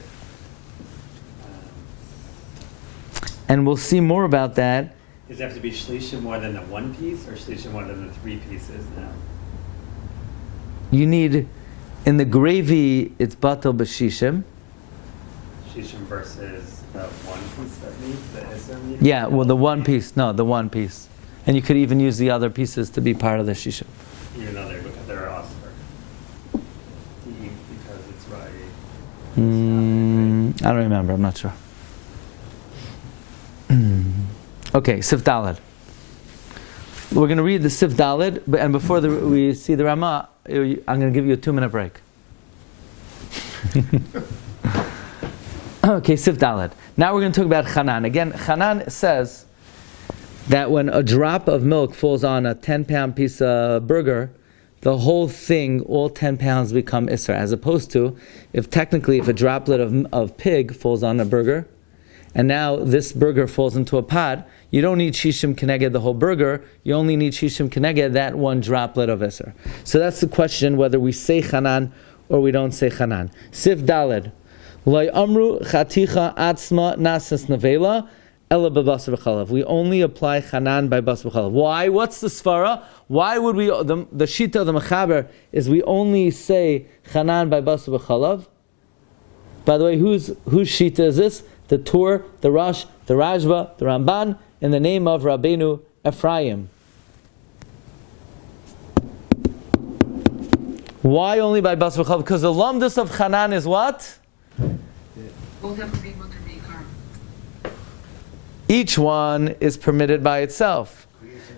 And we'll see more about that. Does it have to be shlisha more than the 1 piece, or shlisha more than the 3 pieces now? You need, in the gravy, it's batal b'shishim. Shishim versus the 1 piece that meat, the iser meat? Yeah, well, the 1 piece. No, the 1 piece. And you could even use the other pieces to be part of the shishim. Even though they're oscar. Because it's right. I don't remember. I'm not sure. Okay, Sif Daled. We're going to read the Sif Daled, and before we see the Ramah, I'm going to give you a 2-minute break. Okay, Sif Daled. Now we're going to talk about Chanan. Again, Chanan says that when a drop of milk falls on a 10-pound piece of burger, the whole thing, all 10 pounds become Isser, as opposed to if a droplet of pig falls on a burger, and now this burger falls into a pot, you don't need shishim keneged the whole burger, you only need shishim keneged that 1 droplet of Isser. So that's the question, whether we say Chanan or we don't say Chanan. Sif Daled. Loi amru chaticha atzma nasas nevela ela b'basar v'chalav. We only apply Chanan by basar v'chalav. Why? What's the svara? Why would we, the shita of the Mechaber is we only say Chanan by basar v'chalav? By the way, whose shita is this? The Tur, the Rosh, the Rajba, the Ramban, in the name of Rabbeinu Ephraim. Why only by basar v'chalav? Because the lamdus of Chanan is what? Both have to be mutter b'ikar. Each one is permitted by itself.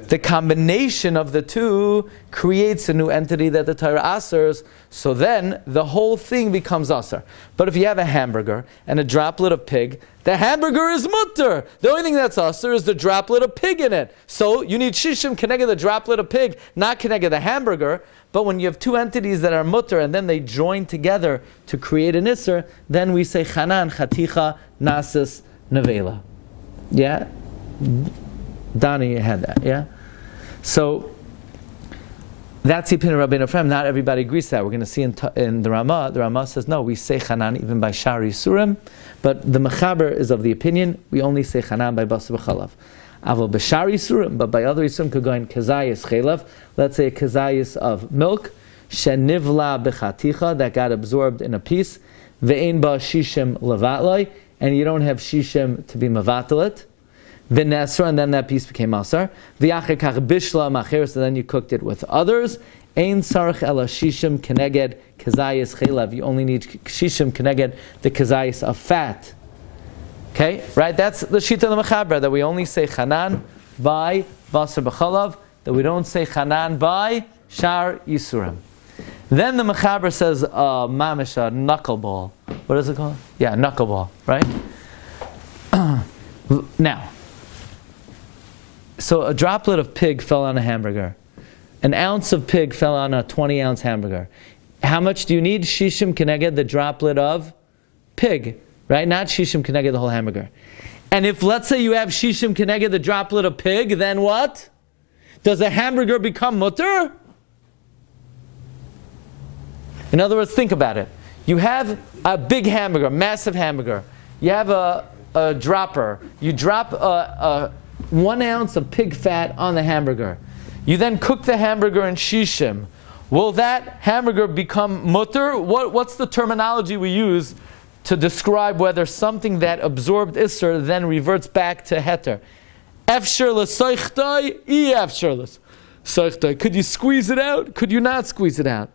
the combination of the two creates a new entity that the Torah asers, so then the whole thing becomes aser. But if you have a hamburger and a droplet of pig, the hamburger is mutter. The only thing that's aser is the droplet of pig in it. So you need shishim keneged the droplet of pig, not keneged the hamburger. But when you have two entities that are mutter and then they join together to create an iser, then we say chanan, chaticha, nasis, nevela. Yeah? Donnie had that, yeah? So that's the opinion of Rabbeinu Ephraim. Not everybody agrees to that. We're going to see in the Ramah. The Ramah says no. We say chanan even by shar yisurim, but the Mechaber is of the opinion we only say chanan by basar b'chalav. Aval b'shar yisurim, but by other yisurim could go in kazayis chelav. Let's say a kazayis of milk shenivla b'chaticha that got absorbed in a piece. Ve'ein ba shishim levatloi, and you don't have shishim to be mavatalit. V'nesra, and then that piece became asar. V'yachar kach bishla macheres, and then you cooked it with others. Ein sarach ela shishim keneged kazayis chelav. You only need shishim keneged the kazayis of fat. Okay, right? That's the shita of the Mechaber, that we only say chanan by basar b'chalav, that we don't say chanan by shar yisurim. Then the Mechaber says mamish, a knuckleball. What is it called? Yeah, knuckleball, right? Now, so a droplet of pig fell on a hamburger. An ounce of pig fell on a 20-ounce hamburger. How much do you need? Shishim keneged the droplet of pig, right? Not shishim keneged the whole hamburger. And if, let's say, you have shishim keneged the droplet of pig, then what? Does a hamburger become mutter? In other words, think about it. You have a big hamburger, massive hamburger. You have a dropper. You drop a 1 ounce of pig fat on the hamburger. You then cook the hamburger in shishim. Will that hamburger become mutter? What's the terminology we use to describe whether something that absorbed isser then reverts back to heter? Efsher l'soichtoi, efsher l'soichtoi. Could you squeeze it out? Could you not squeeze it out?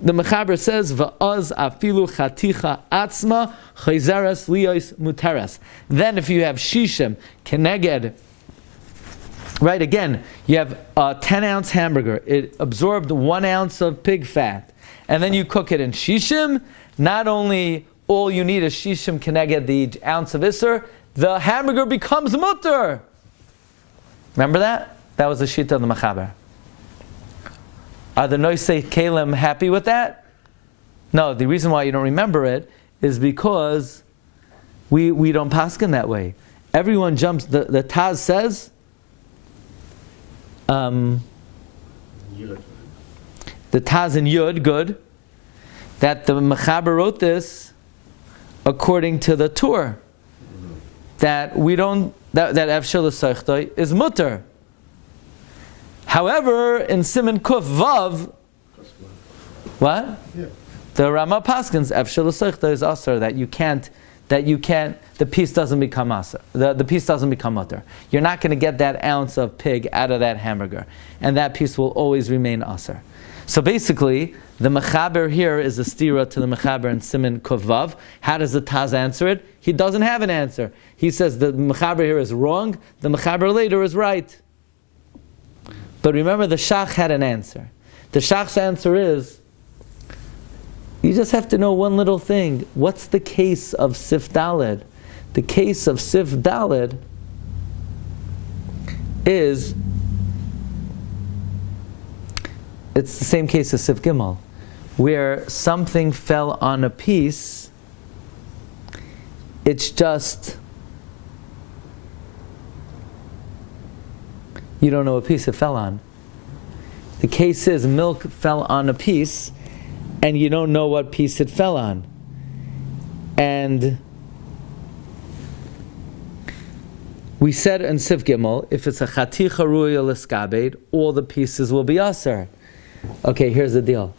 The Mechaber says, "Va'az afilu chaticha atzma chayzeres liyos muteres." Then, if you have shishim keneged, right? Again, you have a 10-ounce hamburger. It absorbed 1 ounce of pig fat, and then you cook it in shishim. Not only all you need is shishim keneged the ounce of isser, the hamburger becomes mutter. Remember that? That was the shita of the Mechaber. Are the Noisei Kalim happy with that? No, the reason why you don't remember it is because we don't paskin that way. Everyone jumps, the Taz says, the Taz in Yud, good, that the Mechaber wrote this according to the Torah, that we don't, that Efshel L'Soichtoi is mutter. However, in Siman Kuf Vav, what? Yeah. The Rama Paskins Efshel L'Soichtoi is aser, that you can't, the piece doesn't become aser. The piece doesn't become mutter. You're not going to get that ounce of pig out of that hamburger, and that piece will always remain aser. So basically, the Mechaber here is a stira to the Mechaber in Siman Kuf Vav. How does the Taz answer it? He doesn't have an answer. He says the Mechaber here is wrong, the Mechaber later is right. But remember, the Shach had an answer. The Shach's answer is, you just have to know one little thing. What's the case of Sif Daled? The case of Sif Daled is, it's the same case as Sif Gimel, where something fell on a piece. It's just, you don't know what piece it fell on. The case is milk fell on a piece, and you don't know what piece it fell on. And we said in Sif Gimel, if it's a chaticha ruya l'skabed, all the pieces will be aser. Okay, here's the deal.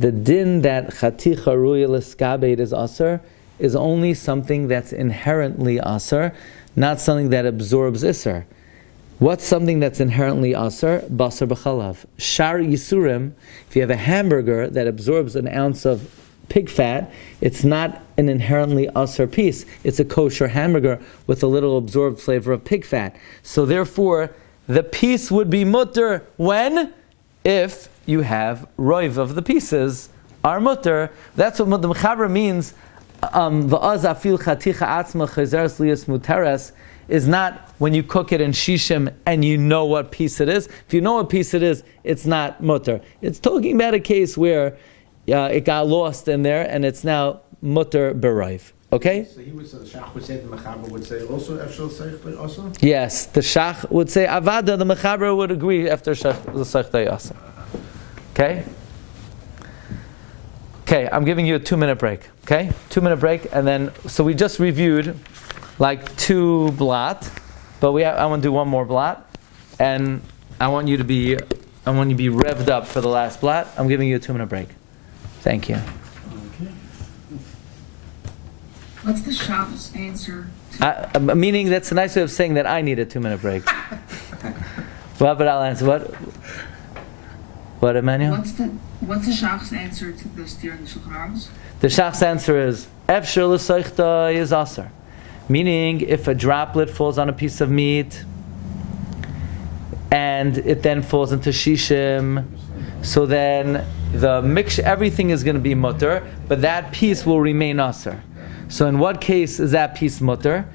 The din that chaticha ruya l'skabed is aser is only something that's inherently aser, not something that absorbs iser. What's something that's inherently aser? Basar b'chalav. Shar yisurim, if you have a hamburger that absorbs an ounce of pig fat, it's not an inherently aser piece. It's a kosher hamburger with a little absorbed flavor of pig fat. So therefore, the piece would be mutter when? If you have roiv of the pieces are mutter. That's what the Chavra means. Va'az afil chaticha atzma chazeres lias muteres is not when you cook it in shishim and you know what piece it is. If you know what piece it is, it's not mutter. It's talking about a case where it got lost in there and it's now mutter beroiv. Okay? So he would say, the Shach would say, the Mechaber would say also, Efshel Seichtay also? Yes, the Shach would say Avada, the Mechaber would agree after the Seichtay also. Okay? Okay, I'm giving you a 2-minute break. Okay? 2-minute break, and then, so we just reviewed like 2 blot, but I want to do 1 more blot, and I want you to be revved up for the last blot. I'm giving you a 2-minute break. Thank you. What's the Shabbos answer? Meaning that's a nice way of saying that I need a 2-minute break. Well, but I'll answer. What, Emmanuel? What's the Shabbos answer to the steer in the Shulchan Aruch? The Shach's answer is Efshel l'soichta is aser. Meaning, if a droplet falls on a piece of meat and it then falls into shishim, so then the mixture, everything is going to be mutter, but that piece will remain aser. So in what case is that piece mutter?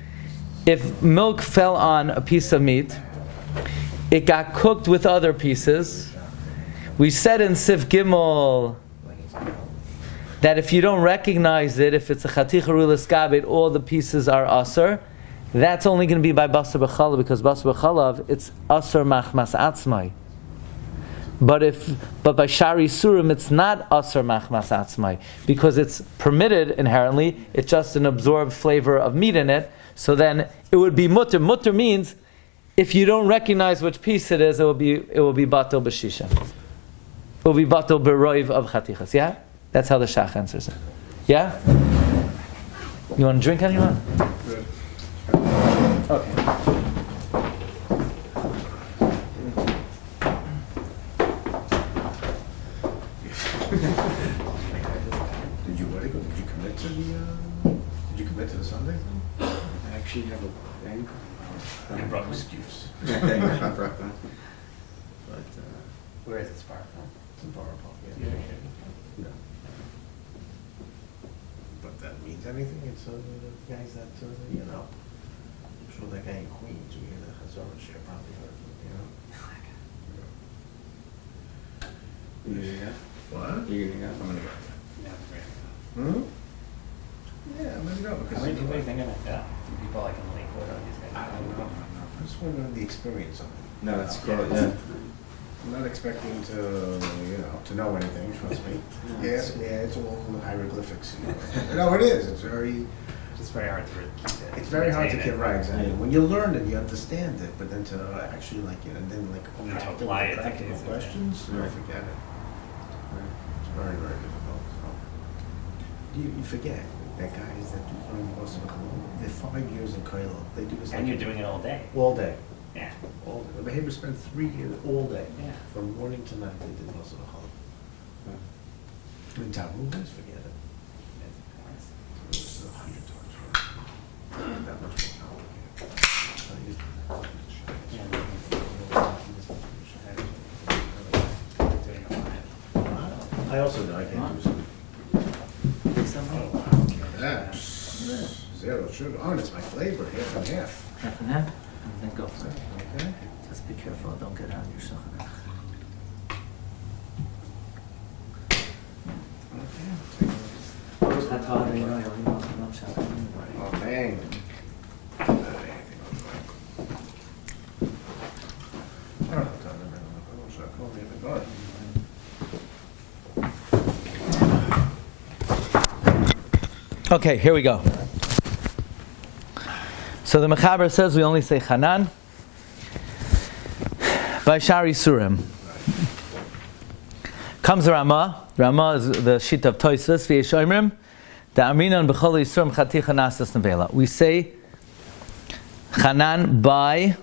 If milk fell on a piece of meat, it got cooked with other pieces. We said in Sif Gimel that if you don't recognize it, if it's a chaticha rulas gabit, all the pieces are aser. That's only going to be by basar b'chalav, because basar b'chalav it's aser machmas atzmai. But by shari surim it's not aser machmas atzmai, because it's permitted inherently. It's just an absorbed flavor of meat in it. So then it would be mutter. Mutter means if you don't recognize which piece it is, it will be batel b'shisha. It will be batel b'roiv of chatichas. Yeah, that's how the Shach answers it. Yeah. You want to drink anyone? Okay. Did you commit to the Sunday thing? I actually have a thing. I brought an excuse. But Where is it spark from? It's in Barapal, yeah. No. But that means anything? It's the guys that, I'm sure that guy in Queens, we hear the Chazor share probably heard of, You gonna go? What? You gonna go? I'm gonna go. Yeah, great. Hmm? Yeah, I'm gonna go because. How many people are you thinking of? Yeah. People like in Lakewood or these guys? I don't know. I just want to know the experience of it. No, that's cool, yeah. I'm not expecting to know anything, trust me. Yes, yeah, it's all hieroglyphics. No, it is. It's very. It's very hard to keep it. It's very hard to retain get it. right, exactly. Yeah. When you learn it, you understand it, but then to actually and then only Right, talk to apply it to practical cases, questions, right. forget it. It's very, very difficult. So. You forget that guys that do most of the they're 5 years in Kailo. They do this And you're doing it all day. all day. Yeah. All day. The behavior spent 3 years all day. Yeah. From morning to night, they did most of the Chol. In Tammuz, forget it. It's 100 times harder. That much more complicated. I also know I can't do something. Oh, wow. That. Zero sugar. Oh, and it's my flavor, half and half. Half and half, and then go for it. Okay. Just be careful, don't get out of your shulchan. Oh, man. Okay, here we go. So the Mechaber says we only say Chanan by Shari Surim. Comes the Ramah. Ramah is the sheet of Toysves v'Yeshoimrim. The Amrinan b'chol Yisurim chaticha nasas nevela. We say Chanan by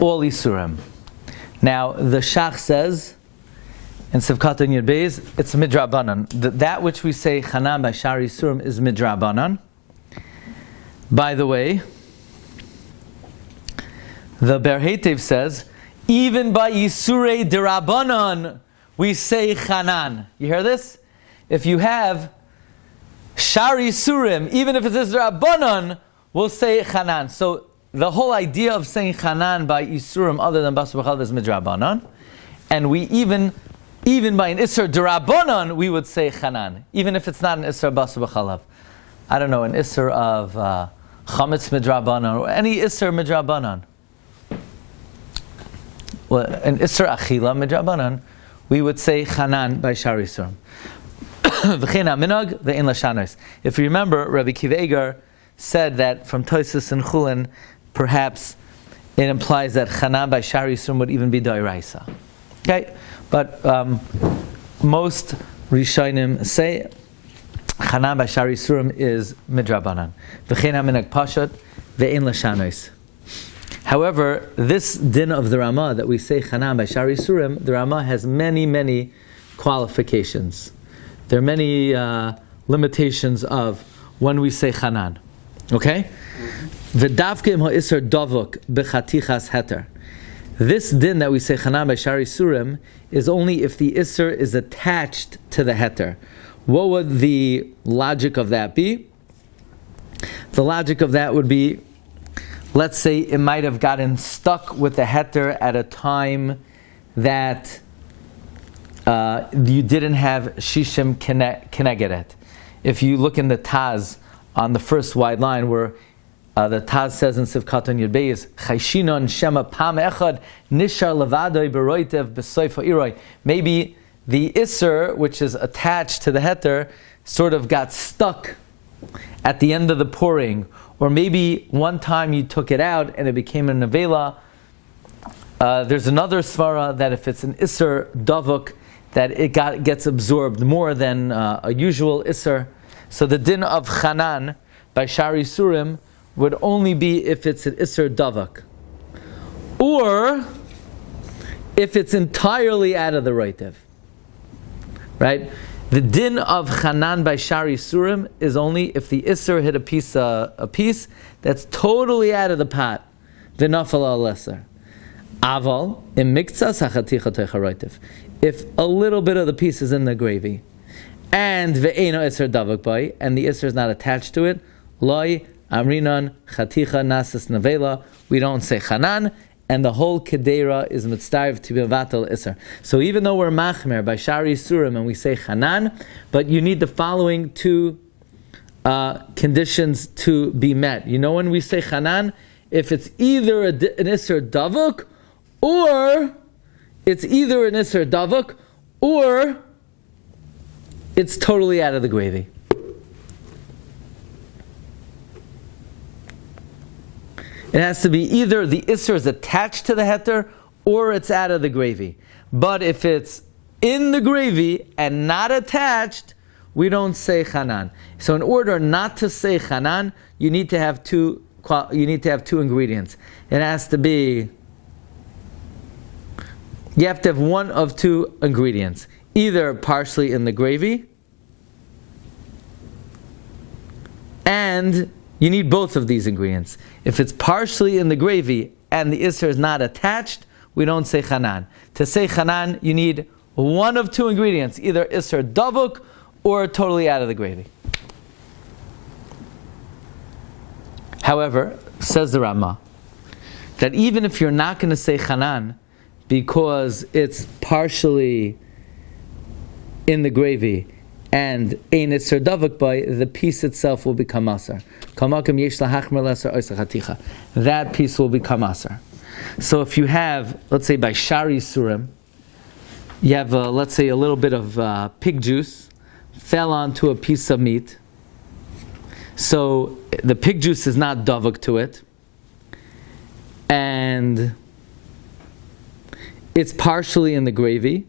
all Yisurim. Now the Shach says in Sivkat and Yud Beis, it's midrabanan. That which we say Chanan by Shari Yisurim is midrabanan. By the way, The Ber Heitev says, even by Yisurei Derabanan, we say Chanan. You hear this? If you have Shari Surim, even if it's Derabanan, we'll say Chanan. So the whole idea of saying Chanan by Yisurim other than Basar B'chalav is Midrabanan. And we even by an Isser Derabanan, we would say Chanan. Even if it's not an Isser Basar B'chalav. I don't know, an Isser of Chametz Midrabanan, or any Isser Midrabanan. Well, an Isser Achila Midrabanan, we would say Chanan by Shari Surim. If you remember, Rabbi Kiva Eger said that from Tosis and Chulin, perhaps it implies that Chanan by Shari Surim would even be Doiraisa. Okay? But most Rishonim say Chanan by Shari Surim is Midrabanan. V'cheina minag pashat ve'en lashanos. However, this din of the Ramah that we say Chanan by Shari Surim, the Ramah has many, many qualifications. There are many limitations of when we say Chanan. Okay? V'davke im ha'isr davuk b'chatichas heter. This din that we say Chanan by Shari Surim is only if the isser is attached to the heter. What would the logic of that be? The logic of that would be, let's say it might have gotten stuck with the heter at a time that you didn't have shishim keneged. If you look in the Taz on the first wide line where the Taz says in Sivkaton Yud Beis, Chayshinon Shema Pam Echad Nishar Levadoi Beroitev Besoifa Iroi. Maybe the Isser, which is attached to the heter, sort of got stuck at the end of the pouring. Or maybe one time you took it out and it became a nevela. There's another svara that if it's an Isser Davuk, that it gets absorbed more than a usual Isser. So the din of Chanan by Shari Surim would only be if it's an Isser Davuk. Or if it's entirely out of the Roitev. Right? The din of Chanan by Shari Surim is only if the Isser hit a piece that's totally out of the pot. V'nafal al Lesser. Aval, im miktsas hachaticha teicha Roitev. If a little bit of the piece is in the gravy, and ve'eno Isser Davuk by, and the Isser is not attached to it, loy amrinan chaticha nasis nevela, we don't say Chanan, and the whole kedera is mitzdarv to be vatal Isser. So even though we're machmer by Shari Surim and we say Chanan, but you need the following two conditions to be met. You know when we say Chanan, if it's either an Isser Davuk, or it's either an Isser Davuk, or it's totally out of the gravy. It has to be either the Isser is attached to the heter, or it's out of the gravy. But if it's in the gravy and not attached, we don't say Chanan. So in order not to say Chanan, you need to have two ingredients. It has to be, you have to have one of two ingredients. Either partially in the gravy, and you need both of these ingredients. If it's partially in the gravy and the Isser is not attached, we don't say Chanan. To say Chanan, you need one of two ingredients, either Isser Davuk or totally out of the gravy. However, says the Ramah, that even if you're not going to say Chanan because it's partially in the gravy and ein Isser Davuk by, the piece itself will become Asar. That piece will become Asar. So if you have, let's say by Shari Surim, you have, let's say, a little bit of pig juice fell onto a piece of meat. So the pig juice is not Davuk to it. And it's partially in the gravy.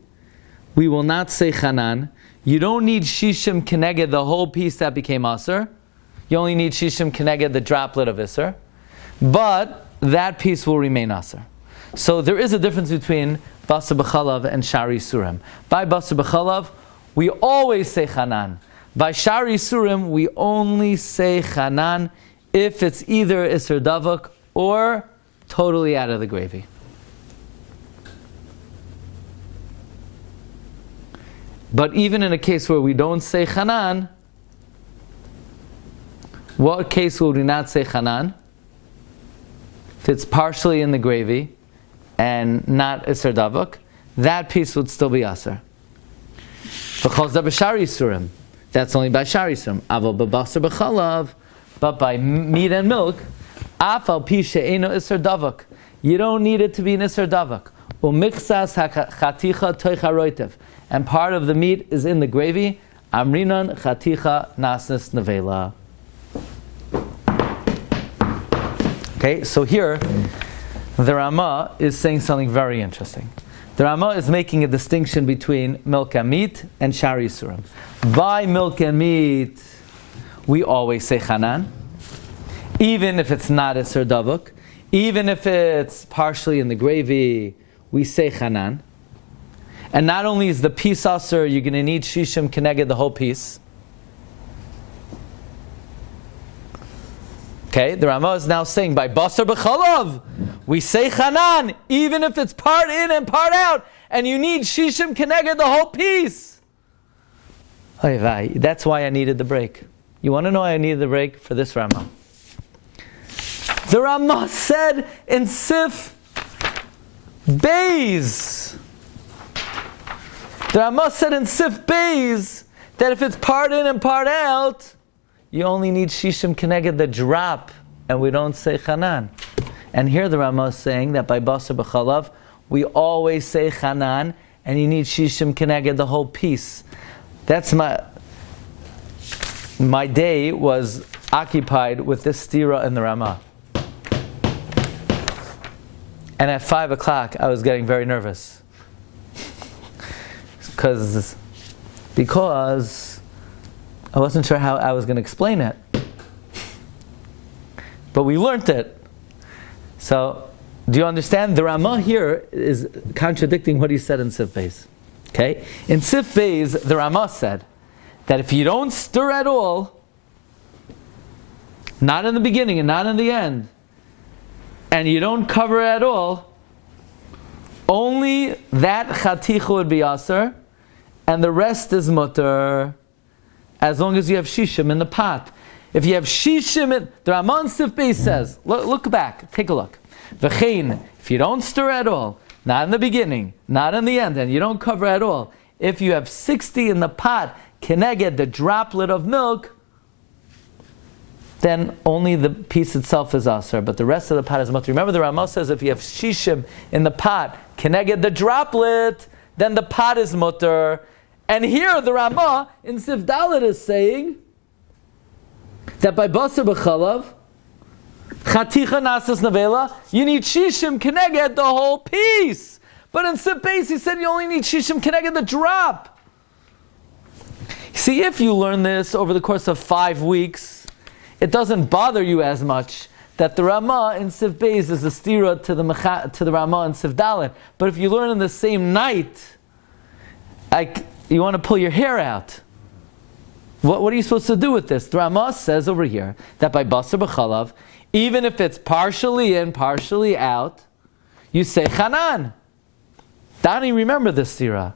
We will not say Chanan. You don't need Shishim Keneged, the whole piece that became Asar. You only need Shishim Keneged, the droplet of Isser. But that piece will remain Asar. So there is a difference between Basar B'chalav and Shari Surim. By Basar B'chalav, we always say Chanan. By Shari Surim, we only say Chanan if it's either Isser Davuk or totally out of the gravy. But even in a case where we don't say chanan, what case would we not say chanan? If it's partially in the gravy and not iser davuk, that piece would still be aser. That's only by shari surim. Aval b'basar b'chalav, but by meat and milk, afal pi she'eno iser davuk. You don't need it to be an iser davuk. U'mixas ha'chaticha toicha roitev. And part of the meat is in the gravy. Amrinan chaticha nasnes nevela. Okay, so here, the Rama is saying something very interesting. The Rama is making a distinction between milk and meat and shari surim. By milk and meat, we always say chanan, even if it's not iser davuk, even if it's partially in the gravy, we say chanan. And not only is the piece aser, you're going to need shishim keneged the whole piece. Okay, the Rama is now saying by basar b'chalav, we say chanan, even if it's part in and part out, and you need shishim keneged the whole piece. That's why I needed the break. You want to know why I needed the break? For this Rama. The Rama said in Sif Beis. The Rama said in Sif Beis that if it's part in and part out, you only need shishim keneged the drop, and we don't say chanan. And here the Rama is saying that by basar b'chalav, we always say chanan, and you need shishim keneged the whole piece. That's my day was occupied with this stira in the Rama. And at 5 o'clock, I was getting very nervous. Because I wasn't sure how I was going to explain it. But we learned it. So, do you understand? The Rama here is contradicting what he said in Sif Beis. Okay? In Sif Beis, the Rama said that if you don't stir at all, not in the beginning and not in the end, and you don't cover at all, only that chaticha would be aser, and the rest is mutter, as long as you have shishim in the pot. If you have shishim, the Raman Sif Beis says, look back, take a look. V'chein, if you don't stir at all, not in the beginning, not in the end, and you don't cover at all, if you have 60 in the pot, keneged the droplet of milk, then only the piece itself is aser, but the rest of the pot is mutter. Remember the Ramah says if you have shishim in the pot, keneged the droplet, then the pot is mutter. And here the Ramah in Sif Dalet is saying that by basar b'chalav, chaticha nasas nevela, you need shishim keneged the whole piece. But in Sif Beis he said you only need shishim keneged the drop. See, if you learn this over the course of 5 weeks, it doesn't bother you as much that the Ramah in Sif Beis is a stira to the Ramah in Sif Dalet. But if you learn in the same night, you want to pull your hair out. What are you supposed to do with this? The Ramah says over here that by basar b'chalav, even if it's partially in, partially out, you say chanan. Dani, remember this stira.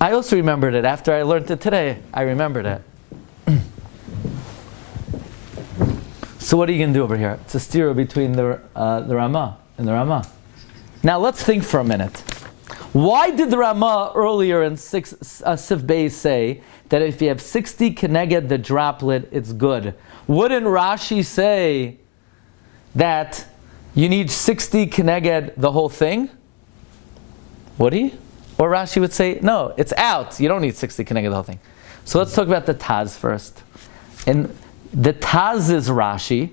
I also remembered it after I learned it today. I remembered it. So what are you going to do over here? It's a stira between the Ramah and the Ramah. Now let's think for a minute. Why did the Ramah earlier in Sif Beis say that if you have 60 keneged the droplet, it's good? Wouldn't Rashi say that you need 60 keneged the whole thing? Would he? Or Rashi would say, no, it's out. You don't need 60 keneged the whole thing. So let's talk about the Taz first. In the Taz is Rashi,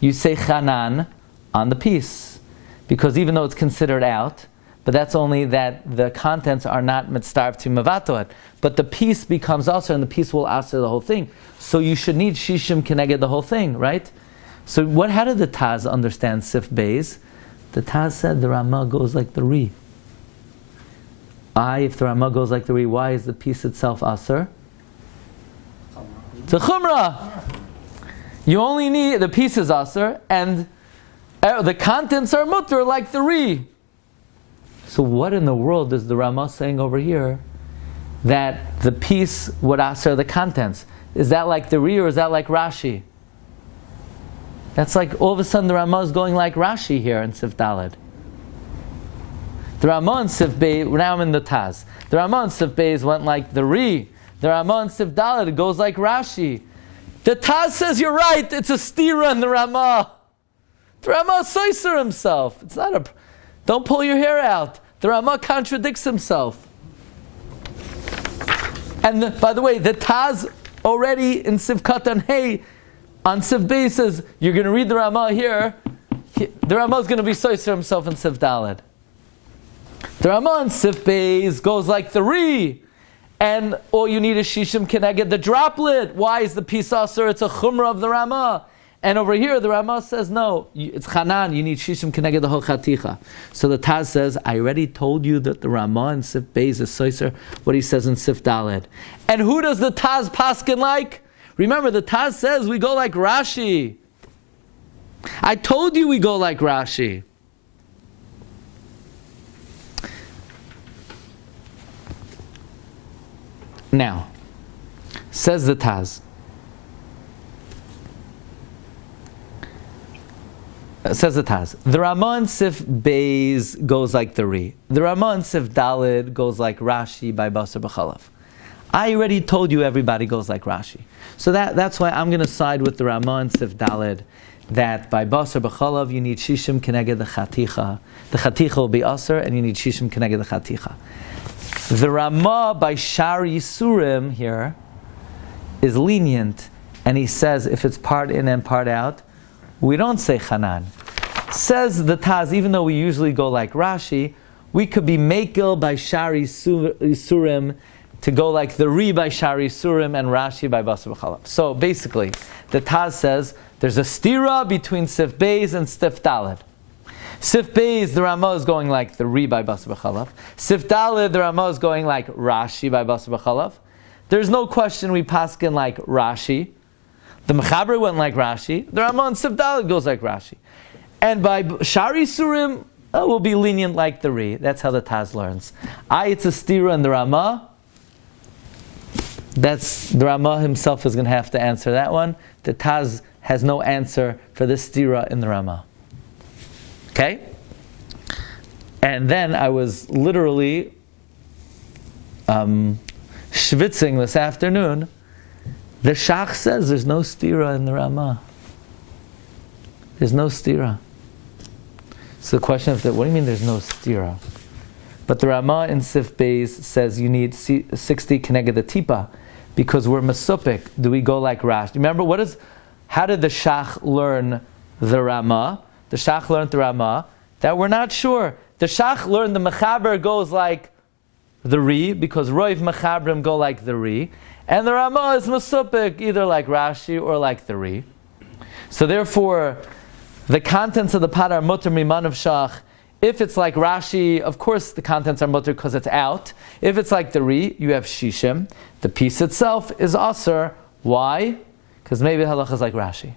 you say chanan on the piece. Because even though it's considered out, but that's only that the contents are not mitzdarv to mavatoet. But the piece becomes aser, and the piece will aser the whole thing. So you should need shishim keneged the whole thing, right? So how did the Taz understand Sif Beis? The Taz said the Ramah goes like the Ri. If the Ramah goes like the Ri, why is the piece itself aser? It's a chumrah. You only need, the piece is aser, and the contents are mutter like the Ri. So what in the world is the Ramah saying over here that the piece would aser the contents? Is that like the Ri or is that like Rashi? That's like all of a sudden the Ramah is going like Rashi here in Sif Daled. The Ramah in Sif Beis, now I'm in the Taz. The Ramah in Sif Beis went like the Ri. The Ramah in Sif Daled goes like Rashi. The Taz says you're right, it's a stira in the Ramah. The Ramah soiser himself. It's not a. Don't pull your hair out. The Ramah contradicts himself. And by the way, the Taz already in Sif Katan Hey on Sif Beis says you're going to read the Ramah here. The Ramah is going to be soiser himself in Sif Daled. The Ramah in Sif Beis goes like the Ri. And all you need is Shishim Keneged, the droplet. Why is the piece aser? It's a chumrah of the Ramah. And over here, the Ramah says, no, it's Chanan, you need Shishim Keneged the whole Chaticha. So the Taz says, I already told you that the Ramah in Sif Beis is soiser, what he says in Sif Daled. And who does the Taz paskin like? Remember, the Taz says we go like Rashi. I told you we go like Rashi. Now, says the Taz. The Ramah in Sif Beis goes like the Ri. The Ramah in Sif Daled goes like Rashi by Basar B'chalav. I already told you everybody goes like Rashi. So that's why I'm going to side with the Ramah in Sif Daled that by Basar B'chalav you need Shishim Keneged the Chaticha. The Chaticha will be Asr and you need Shishim Keneged the Chaticha. The Ramah by Shar Yisurim here is lenient, and he says if it's part in and part out, we don't say Chanan. Says the Taz, even though we usually go like Rashi, we could be Mekel by Shar Yisurim to go like the Ri by Shar Yisurim and Rashi by Basar B'chalav. So basically, the Taz says there's a stira between Sif Beis and Sif Daled. Sif Beis, the Ramah is going like the Ri by Basar B'chalav. Sif Daled, the Ramah is going like Rashi by Basar B'chalav. There's no question we paskin like Rashi. The Mechaber went like Rashi. The Ramah in Sif Daled goes like Rashi. And by Shari Surim, we'll be lenient like the Ri. That's how the Taz learns. It's a stira in the Ramah. That's the Ramah himself is going to have to answer that one. The Taz has no answer for this stira in the Ramah. Okay? And then I was literally schwitzing this afternoon. The Shach says there's no stira in the Ramah. There's no stira. So the question is, what do you mean there's no stira? But the Ramah in Sif Beis says you need 60 Keneged the Tipa because we're Mesupik. Do we go like Rash? Remember, how did the Shach learn the Ramah? The Shach learned the Ramah, that we're not sure. The Shach learned the Mechaber goes like the Ri, because Roiv Mechabrim go like the Ri, and the Ramah is Mesupik, either like Rashi or like the Ri. So therefore, the contents of the pot are mutter miman of Shach. If it's like Rashi, of course the contents are mutter because it's out. If it's like the Ri, you have Shishim. The piece itself is Asr. Why? Because maybe the halacha is like Rashi.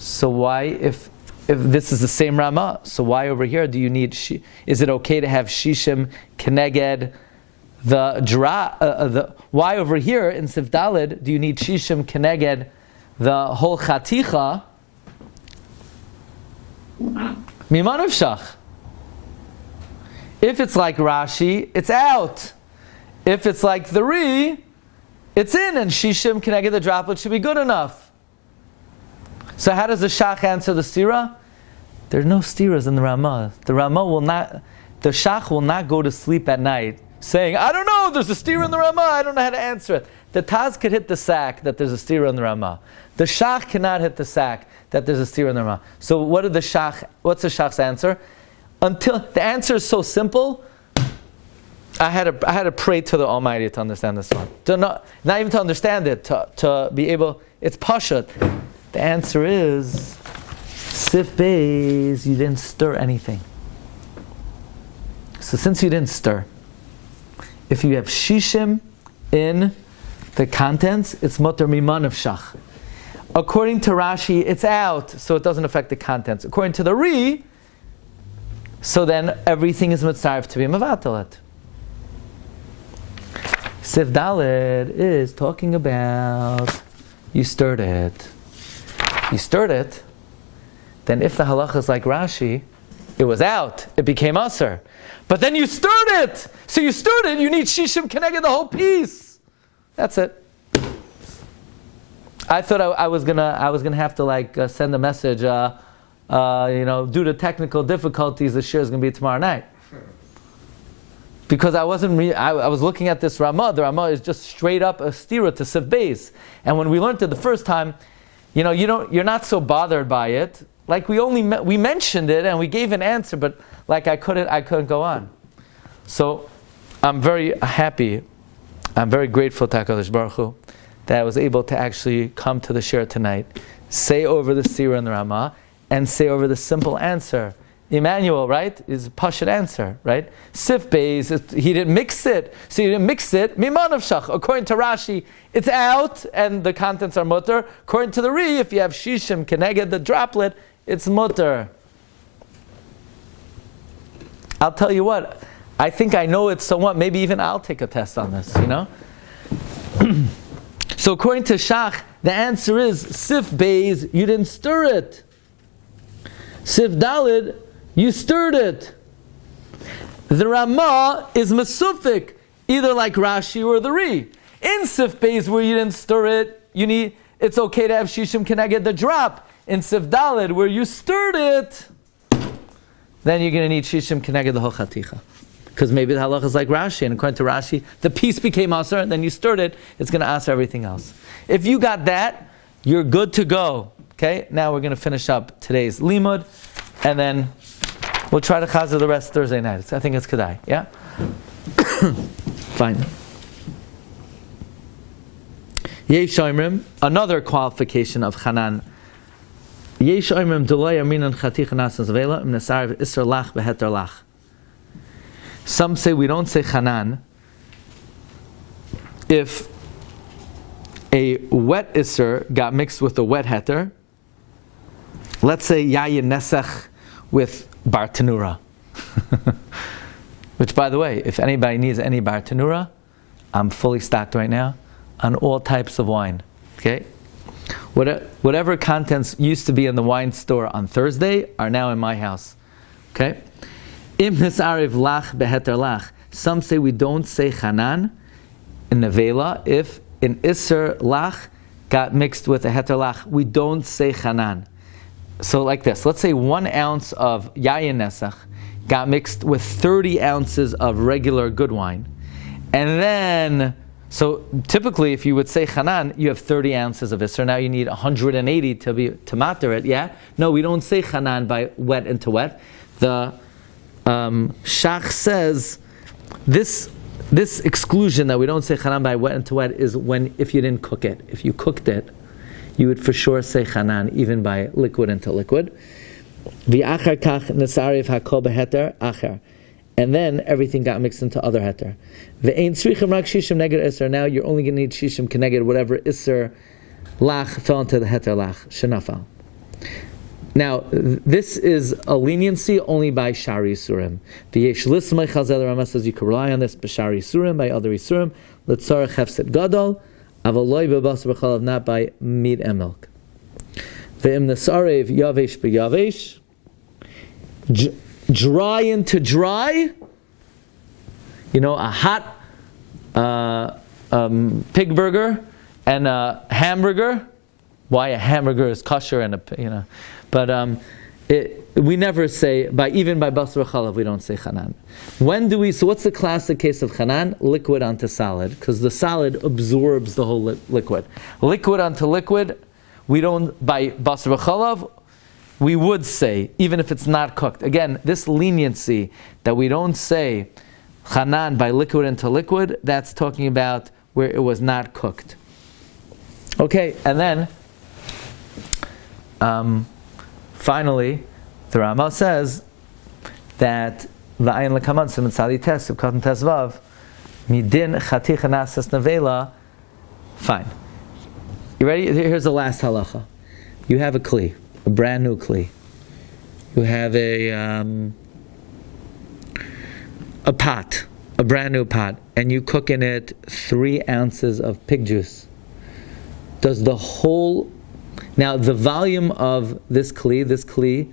So why, if this is the same Ramah, so why over here do you need, is it okay to have Shishim Keneged why over here in Sif Daled do you need Shishim Keneged the whole Chaticha? Miman of Shach. If it's like Rashi, it's out. If it's like the Ri, it's in, and Shishim Keneged the droplet should be good enough. So how does the Shach answer the stira? There are no stiras in the Ramah. The Shach will not go to sleep at night saying, I don't know, there's a stira in the Ramah, I don't know how to answer it. The Taz could hit the sack that there's a stira in the Ramah. The Shach cannot hit the sack that there's a stira in the Ramah. So what's the Shach's answer? Until the answer is so simple, I had to pray to the Almighty to understand this one. Not even to understand it, to be able, it's Pashat. The answer is, Sif Beis, you didn't stir anything. So since you didn't stir, if you have Shishim in the contents, it's Motor Miman of Shach. According to Rashi, it's out, so it doesn't affect the contents. According to the Ri, so then everything is mitzaref to be mevatalet. Sif Daled is talking about you stirred it. You stirred it, then if the halacha is like Rashi, it was out, it became usher. But then you stirred it! So you stirred it, you need shishim keneged the whole piece. That's it. I thought I was gonna have to send a message, due to technical difficulties, the shiur is gonna be tomorrow night. Because I was looking at this Ramah. The Ramah is just straight up a stira to Sif Beis. And when we learned it the first time, you're not so bothered by it. Like we mentioned it and we gave an answer, but I couldn't go on. So I'm very happy. I'm very grateful to HaKadosh Baruch Hu that I was able to actually come to the shiur tonight, say over the stira and the Ramah, and say over the simple answer. Emmanuel, right, is a pashut answer, right? Sif Beis, he didn't mix it. So he didn't mix it. Miman of Shach. According to Rashi, it's out and the contents are mutter. According to the Ri, if you have shishim keneged the droplet, it's mutter. I'll tell you what, I think I know it somewhat. Maybe even I'll take a test on this, So according to Shach, the answer is Sif Beis, you didn't stir it. Sif Daled, you stirred it. The Ramah is mesufik, either like Rashi or the Ri. In Sif Beis, where you didn't stir it, it's okay to have shishim keneged the drop. In Sif Daled, where you stirred it, then you're going to need shishim keneged the whole chaticha. Because maybe the halach is like Rashi, and according to Rashi, the piece became asar, and then you stirred it, it's going to asar everything else. If you got that, you're good to go. Okay, now we're going to finish up today's limud, and then we'll try to chazer the rest Thursday night. I think it's kedai. Yeah? Fine. Yesh Oimrim, another qualification of Chanan. Yesh Oimrim Dulay Aminan Chatich Nasas Vela Mnesar Isser Lach Beheter Lach. Some say we don't say Chanan if a wet Isser got mixed with a wet heter. Let's say Yayin Nesach with Bar Tanura. Which, by the way, if anybody needs any Bar Tanura, I'm fully stocked right now on all types of wine. Okay? Whatever contents used to be in the wine store on Thursday are now in my house. Okay? Im Nisariv Lach Beheter Lach. Some say we don't say Chanan in Nevela if an Isser Lach got mixed with a Heter Lach. We don't say Chanan. So like this, let's say 1 ounce of Yayin Nesach got mixed with 30 ounces of regular good wine. And then, so typically if you would say Chanan, you have 30 ounces of Isser. Now you need 180 to matter it, yeah? No, we don't say Chanan by wet into wet. The Shach says this exclusion that we don't say Chanan by wet into wet is if you didn't cook it. If you cooked it, you would for sure say Chanan, even by liquid into liquid. V'achar kach nesariv hakol beheter achar. And then everything got mixed into other heter. Ve'ein tzrichim rak shishim neged iser. Now you're only going to need shishim keneged whatever iser lach fell into the heter lach, shenafal. Now, this is a leniency only by Shari Yisurim. V'yesh lismay chazal Rama says you can rely on this by Shari Yisurim, by other Yisurim. L'tzarech hefset gadol. Avaloi b'basar b'chalav, not by meat and milk. Ve'im nesarev yavesh b'yavesh, dry into dry. A hot pig burger and a hamburger. Why a hamburger is kosher and but we never say even by basar b'chalav we don't say chanan. When do we? So what's the classic case of chanan? Liquid onto solid, because the solid absorbs the whole liquid. Liquid onto liquid, we don't by basar b'chalav. We would say even if it's not cooked. Again, this leniency that we don't say chanan by liquid into liquid, that's talking about where it was not cooked. Okay, and then finally, the Rama says that v'ayin lekaman siman tzadi tes katan tesvav midin chatich nasas nevela. Fine. You ready? Here's the last halacha. You have a kli, a brand new kli. You have a pot, a brand new pot, and you cook in it 3 ounces of pig juice. Does the whole... Now, the volume of this kli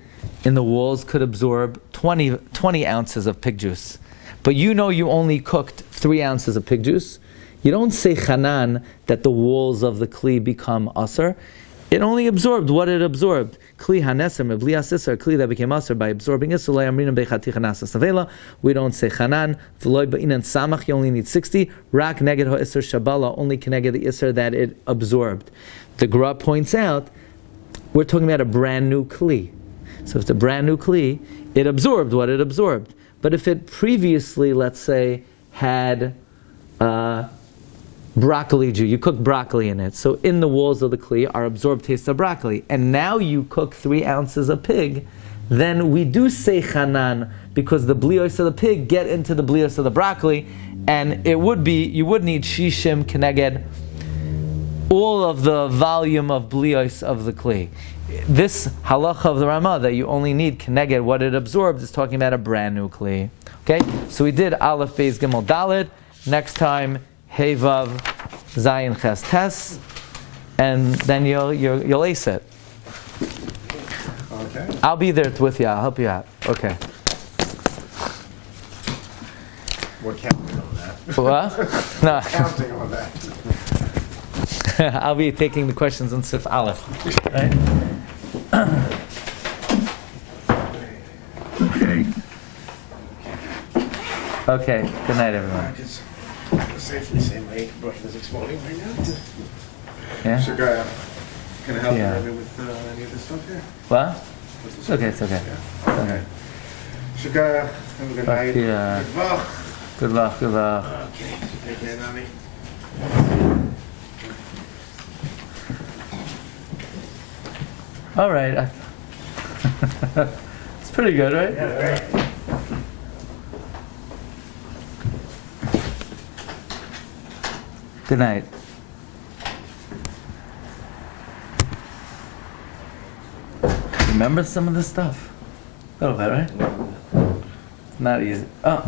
in the walls could absorb 20 ounces of pig juice. But you know you only cooked 3 ounces of pig juice. You don't say chanan that the walls of the kli become aser. It only absorbed what it absorbed. Kli haneser mebli asisar, kli that became aser by absorbing iser. Amrina bechati chanasa savela. We don't say chanan. V'loy ba'inan samach. You only need 60. Rak neged ha'isar shabala. Only connected the iser that it absorbed. The Gra points out we're talking about a brand new kli. So if it's a brand new kli, it absorbed what it absorbed. But if it previously, let's say, had broccoli juice, you cooked broccoli in it, so in the walls of the kli are absorbed taste of broccoli, and now you cook 3 ounces of pig, then we do say chanan, because the blios of the pig get into the blios of the broccoli, and you would need shishim keneged all of the volume of blios of the kli. This halacha of the Ramah that you only need keneged what it absorbed is talking about a brand new kli. Okay, so we did Aleph, Beis, Gimel, Dalet. Next time Hey, Vav, Zayin, Ches, Tes, and then you'll ace it. Okay. I'll be there with you. I'll help you out. Okay. We're counting on that. What? No. Counting on that. I'll be taking the questions on Sif Aleph. Right? Okay. Okay. Good night, everyone. I can safely say my brush is exploding right now. Yeah? So, Guy, can I help Yeah. you with any of this stuff here? What? It's okay. It's okay. Yeah. Okay. So, Guy, have a good night. Yeah. Good luck. Good luck. Good luck. Okay. Take care, Nami. All right. It's pretty good, right? Yeah, great. Good night. Remember some of this stuff? A little bit, right? Not easy. Oh.